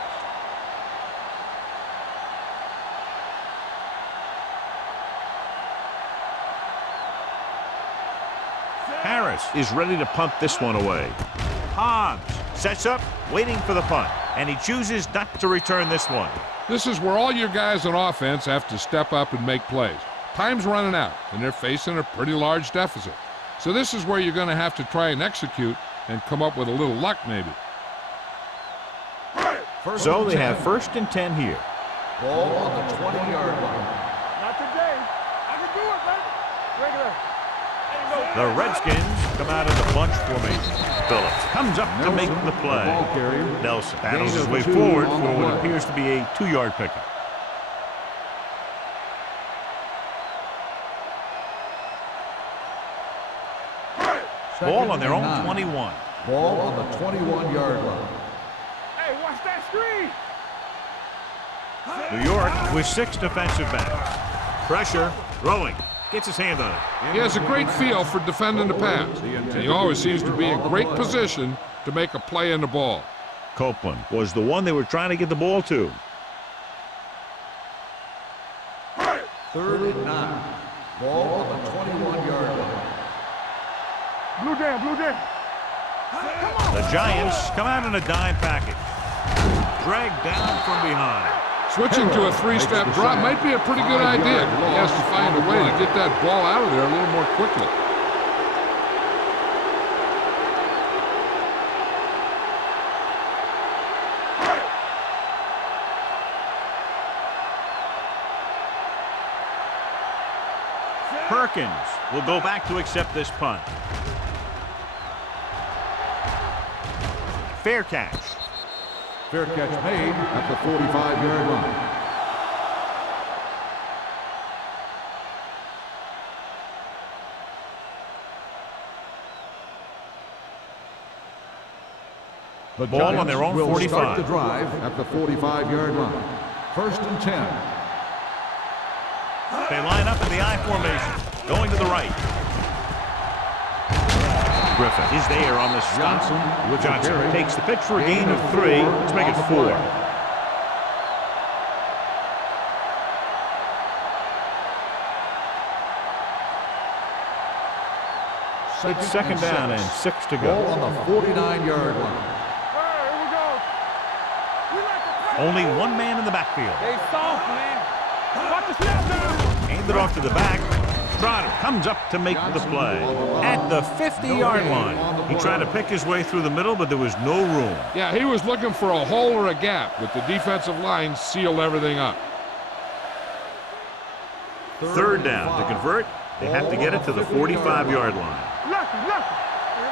Harris is ready to punt this one away. Hobbs sets up, waiting for the punt, and he chooses not to return this one. This is where all your guys on offense have to step up and make plays. Time's running out, and they're facing a pretty large deficit. So this is where you're going to have to try and execute and come up with a little luck maybe. So they have 1st and 10 here. Ball on the 20-yard line. Not today. I can do it, baby. Regular. The Redskins come out in the bunch formation. Phillips comes up to make the play. Nelson battles his way forward for what appears to be a 2-yard pickup. Ball on their own 21. Ball on the 21-yard line. Hey, watch that screen. New York with 6 defensive backs. Pressure, throwing. Gets his hand on it. He has a great feel for defending the pass, and he always seems to be in great position to make a play in the ball. Copeland was the one they were trying to get the ball to. 3rd and 9. Ball on the 21-yard line. Blue jam, blue jam. The Giants come out in a dime package. Dragged down from behind. Switching to a 3-step drop might be a pretty good idea. He has to find a way to get that ball out of there a little more quickly. Perkins will go back to accept this punt. Fair catch. Fair catch made at the 45-yard line. The Ball Giants on their own will 45. start the drive at the 45-yard line. 1st and 10. They line up in the I formation, going to the right. Griffin is there on the stop. Johnson takes the pitch for a gain of 3. Let's make it 4. It's 2nd down and 6 to Ball go. on the 49-yard line. Here we go. We like to play. Only one man in the backfield. They soft, man. Watch the snap down. Hand it off to the back. Trotter comes up to make the play at the 50-yard line. He tried to pick his way through the middle, but there was no room. Yeah, he was looking for a hole or a gap, but the defensive line sealed everything up. Third down. To convert, they have to get it to the 45-yard line. Nothing. Here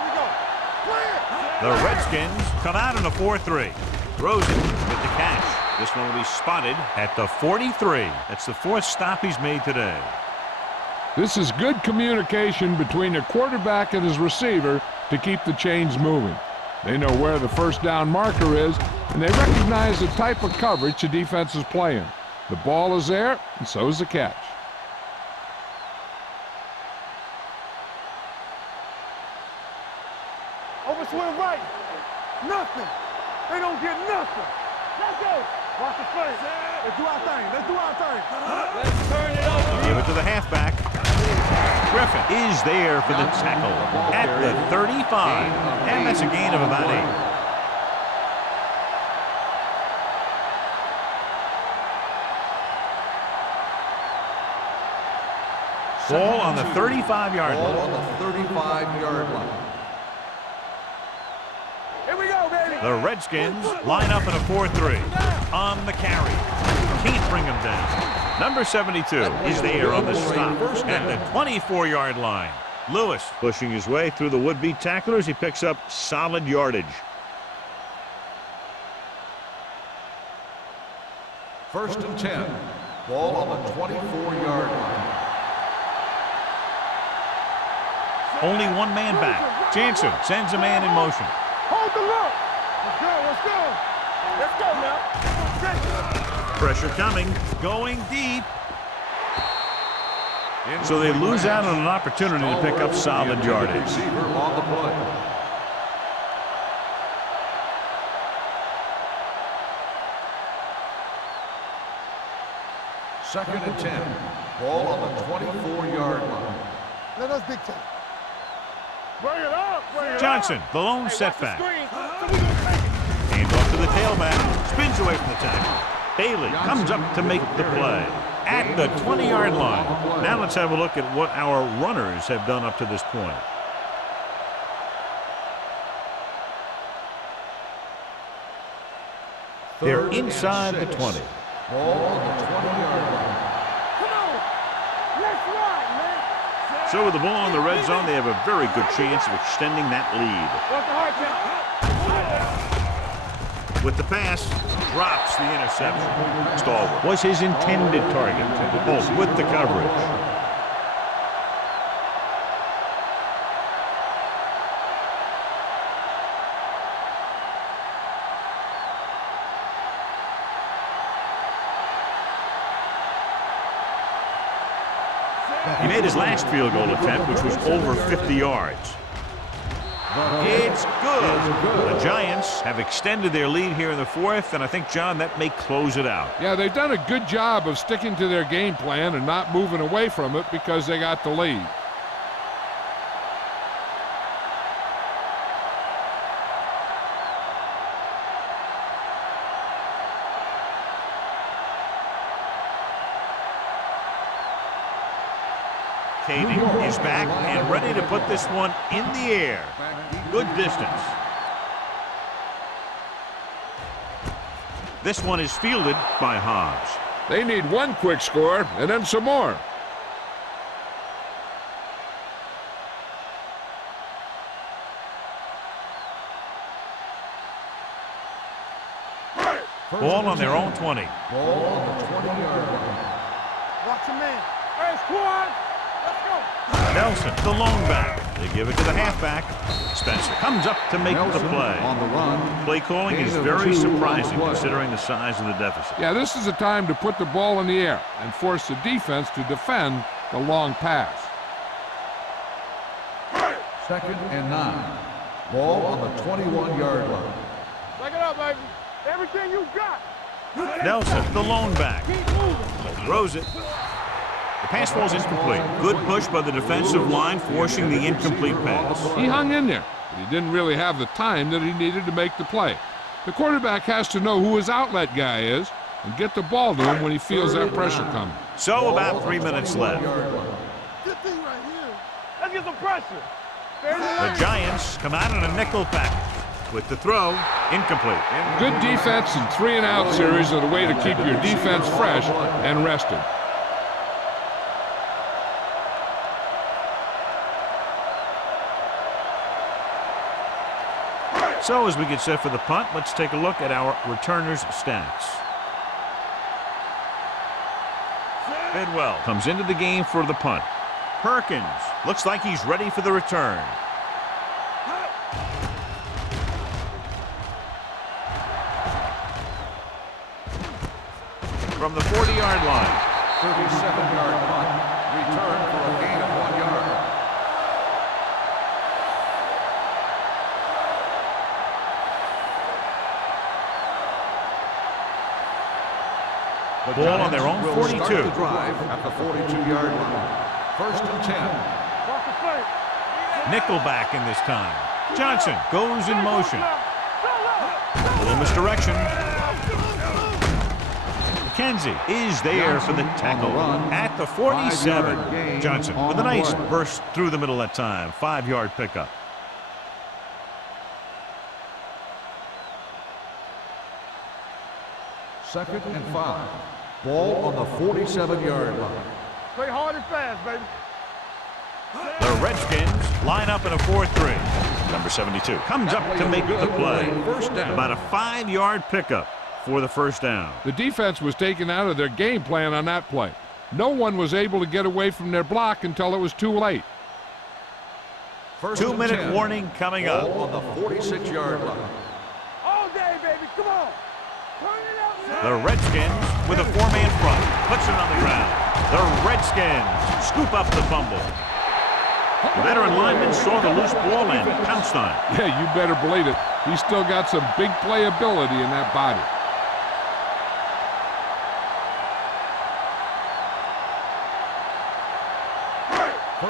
we go. The Redskins come out in a 4-3. Rosen with the catch. This one will be spotted at the 43. That's the fourth stop he's made today. This is good communication between the quarterback and his receiver to keep the chains moving. They know where the first down marker is, and they recognize the type of coverage the defense is playing. The ball is there, and so is the catch. Over swing right. Nothing. They don't get nothing. Let's go. Watch the play. Let's do our thing. Let's turn it over. Give it to the halfback. Griffin is there for the tackle at the 35. And that's a gain of about 8. Ball on the 35-yard line. Ball on the 35-yard line. Here we go, baby. The Redskins line up in a 4-3 on the carry. Can't bring him down. Number 72 is there on the stop at the 24-yard line. Lewis pushing his way through the would-be tacklers. He picks up solid yardage. First and 10. Ball on the 24-yard line. Only one man back. Jansen sends a man in motion. Hold the look. Let's go now. Pressure coming, going deep. So they lose out on an opportunity to pick up solid yardage. Receiver on the play. Second and 10. Ball on the 24-yard line. Let us dictate. Bring it up. Johnson, the lone setback. Hands off to the tailback. Spins away from the tackle. Bailey comes up to make the play at the 20-yard line. Now let's have a look at what our runners have done up to this point. They're inside the 20. Ball on the 20-yard line. Come on. Let's ride, man. So with the ball in the red zone, they have a very good chance of extending that lead. What's the hard count? With the pass, drops the interception. Stallworth was his intended target. Both with the coverage. He made his last field goal attempt, which was over 50 yards. It's good. The Giants have extended their lead here in the fourth, and I think, John, that may close it out. Yeah, they've done a good job of sticking to their game plan and not moving away from it because they got the lead. Kading is back and ready to put this one in the air. Good distance. This one is fielded by Hobbs. They need one quick score and then some more. Ball on their own 20. Ball on the 20-yard line. Watch your man. Hey, squad. Let's go. Nelson, the lone back. They give it to the halfback. Spencer comes up to make the play. On the run. Play calling is very surprising considering the size of the deficit. Yeah, this is the time to put the ball in the air and force the defense to defend the long pass. Second and 9. Ball on the 21-yard line. Back it up, baby. Everything you got. Nelson, the lone back. Throws it. The pass falls incomplete. Good push by the defensive line, forcing the incomplete pass. He hung in there, but he didn't really have the time that he needed to make the play. The quarterback has to know who his outlet guy is and get the ball to him when he feels that pressure coming. So about 3 minutes left. Good thing right here. Let's get some pressure. The Giants come out in a nickel package. With the throw, incomplete. Good defense and 3-and-out series are the way to keep your defense fresh and rested. So as we get set for the punt, let's take a look at our returners' stats. Bidwell comes into the game for the punt. Perkins looks like he's ready for the return. From the 40-yard line. 37-yard punt. Return for a gain of 1 yard. The Ball on their own Giants 42. will start the drive at the 42-yard line. First and 10. Nickelback in this time. Johnson goes in motion. A little misdirection. McKenzie is there for the tackle at the 47. Johnson with a nice burst through the middle that time. 5-yard pickup. Second and 5. Ball on the 47-yard line. Play hard and fast, baby. The Redskins line up in a 4-3. Number 72 comes up to make the play. First down. About a 5-yard pickup for the first down. The defense was taken out of their game plan on that play. No one was able to get away from their block until it was too late. First and 2-minute 10. warning coming up. Ball on the 46-yard line. All day, baby. Come on. Turn it out. The Redskins with a 4-man front. Puts it on the ground. The Redskins scoop up the fumble. The veteran lineman saw the loose ball and pounced on it. Yeah, you better believe it. He's still got some big playability in that body.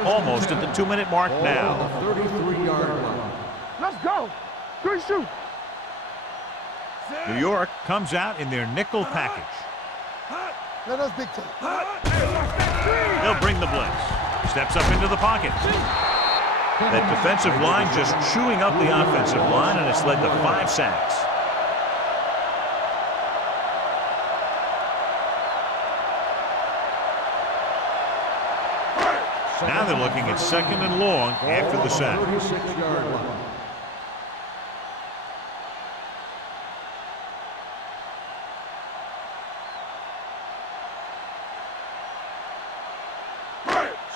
Almost at the 2-minute mark Ball now. on the 33-yard line. Let's go. Good shoot. New York comes out in their nickel package. Let us big time. They'll bring the blitz. Steps up into the pocket. That defensive line just chewing up the offensive line, and it's led to 5 sacks. Now they're looking at 2nd and long after the sack. 36-yard line.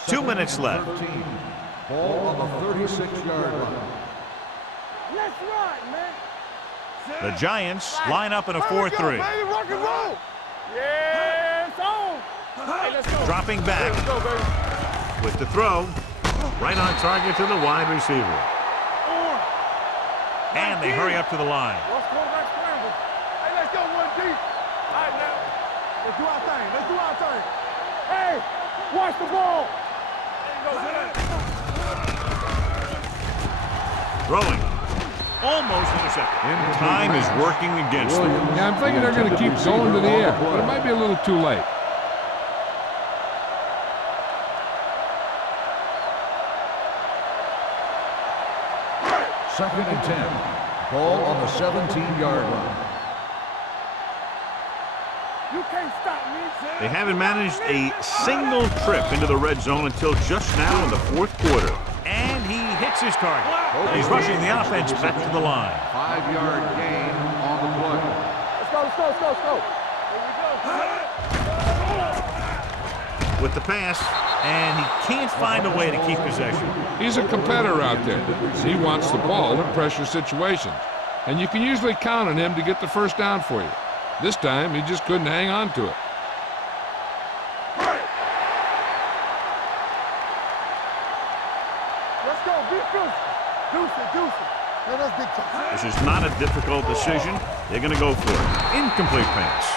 Two minutes left. 13. Ball on the 36-yard line. Let's run, man. The Giants line up in a Here we go, 4-3. baby. Rock and roll. Yeah, it's on. Hey, let's go. Dropping back Let's go, baby. with the throw. Right on target to the wide receiver. And they hurry up to the line. What's quarterback scramble? Hey, let's go 1 deep. All right, now. Let's do our thing. Let's do our thing. Hey, watch the ball. Throwing. Almost intercepted. Time is working against them. Yeah, I'm thinking they're going to keep going to the air, but it might be a little too late. Second and 10. Ball on the 17-yard line. You can't stop me. They haven't managed a single trip into the red zone until just now in the 4th quarter. And he hits his target. He's rushing the offense back to the line. 5-yard gain on the play. Let's go, let's go, let's go, let's go. Here we go. With the pass, and he can't find a way to keep possession. He's a competitor out there. He wants the ball in pressure situations. And you can usually count on him to get the first down for you. This time, he just couldn't hang on to it. Let's go, be fierce. Deuce it. Let us big time. This is not a difficult decision. They're going to go for it. Incomplete pass.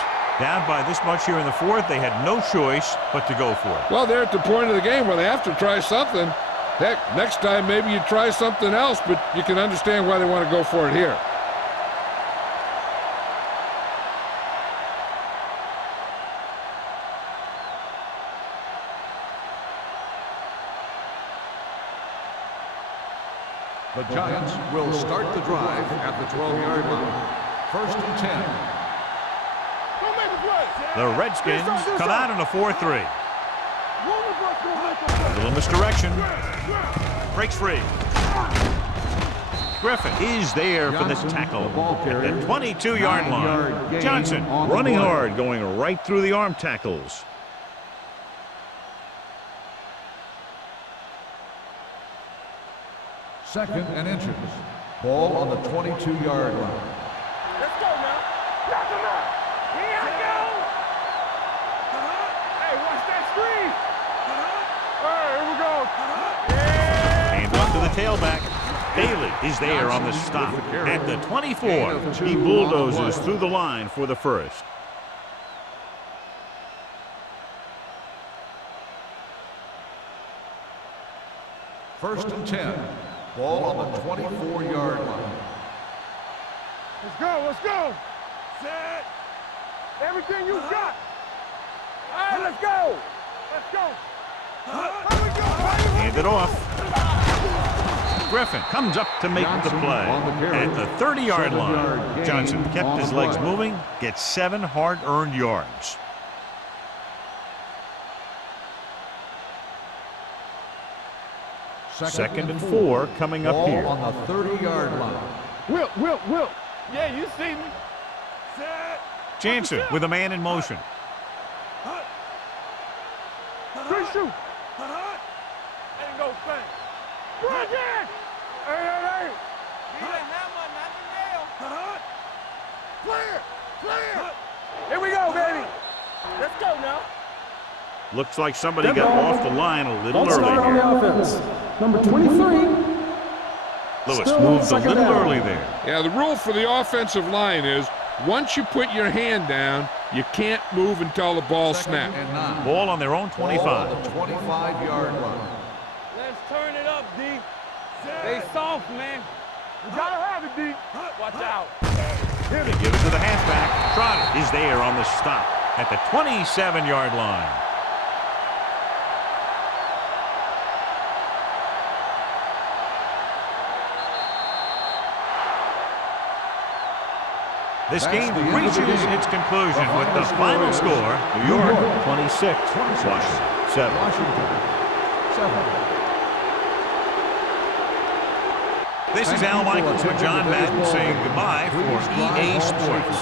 Down by this much here in the 4th, they had no choice but to go for it. Well, they're at the point of the game where they have to try something. Heck, next time maybe you try something else, but you can understand why they want to go for it here. The Giants will start the drive at the 12-yard line. First and 10. Don't make a play. The Redskins come out in a 4-3. A little misdirection. Breaks free. Griffin is there for this tackle at the 22-yard line. Johnson running hard, going right through the arm tackles. Second and inches. Ball on the 22-yard line. Let's go now. Knock him out. Here I go. Hey, watch that screen. All right, here we go. Hand off to the tailback. Bailey is there on the stop at the 24. He bulldozes through the line for the first. First and 10. Ball on the 24-yard line. Let's go, let's go. Set. Everything you got. All right, let's go. Let's go. How we go? Hand it off. Griffin comes up to make the play at the 30-yard line. Johnson kept his legs moving, gets 7 hard-earned yards. Second and 4 coming up here. Ball on the 30-yard line. Will. Yeah, you see me. Set. Jansen with a man in motion. Good shoot. Ain't no thing. Run again. Hey. Be the hammer, not the nail. Clear. Here we go, baby. Let's go now. Looks like somebody got off the line a little Ball start on early the here. offense. Number 23. Lewis Still moved a second little down. early there. Yeah, the rule for the offensive line is once you put your hand down, you can't move until the ball Second snaps. and 9. Ball on their own Ball 25. on the 25-yard line. Let's turn it up, D. They soft, man. You gotta have it, D. Watch out. They give it to the halfback. Trotter is there on the stop at the 27-yard line. This game reaches its conclusion with the final score, New York 26, Washington 7. This is Al Michaels with John Madden saying goodbye for EA Sports.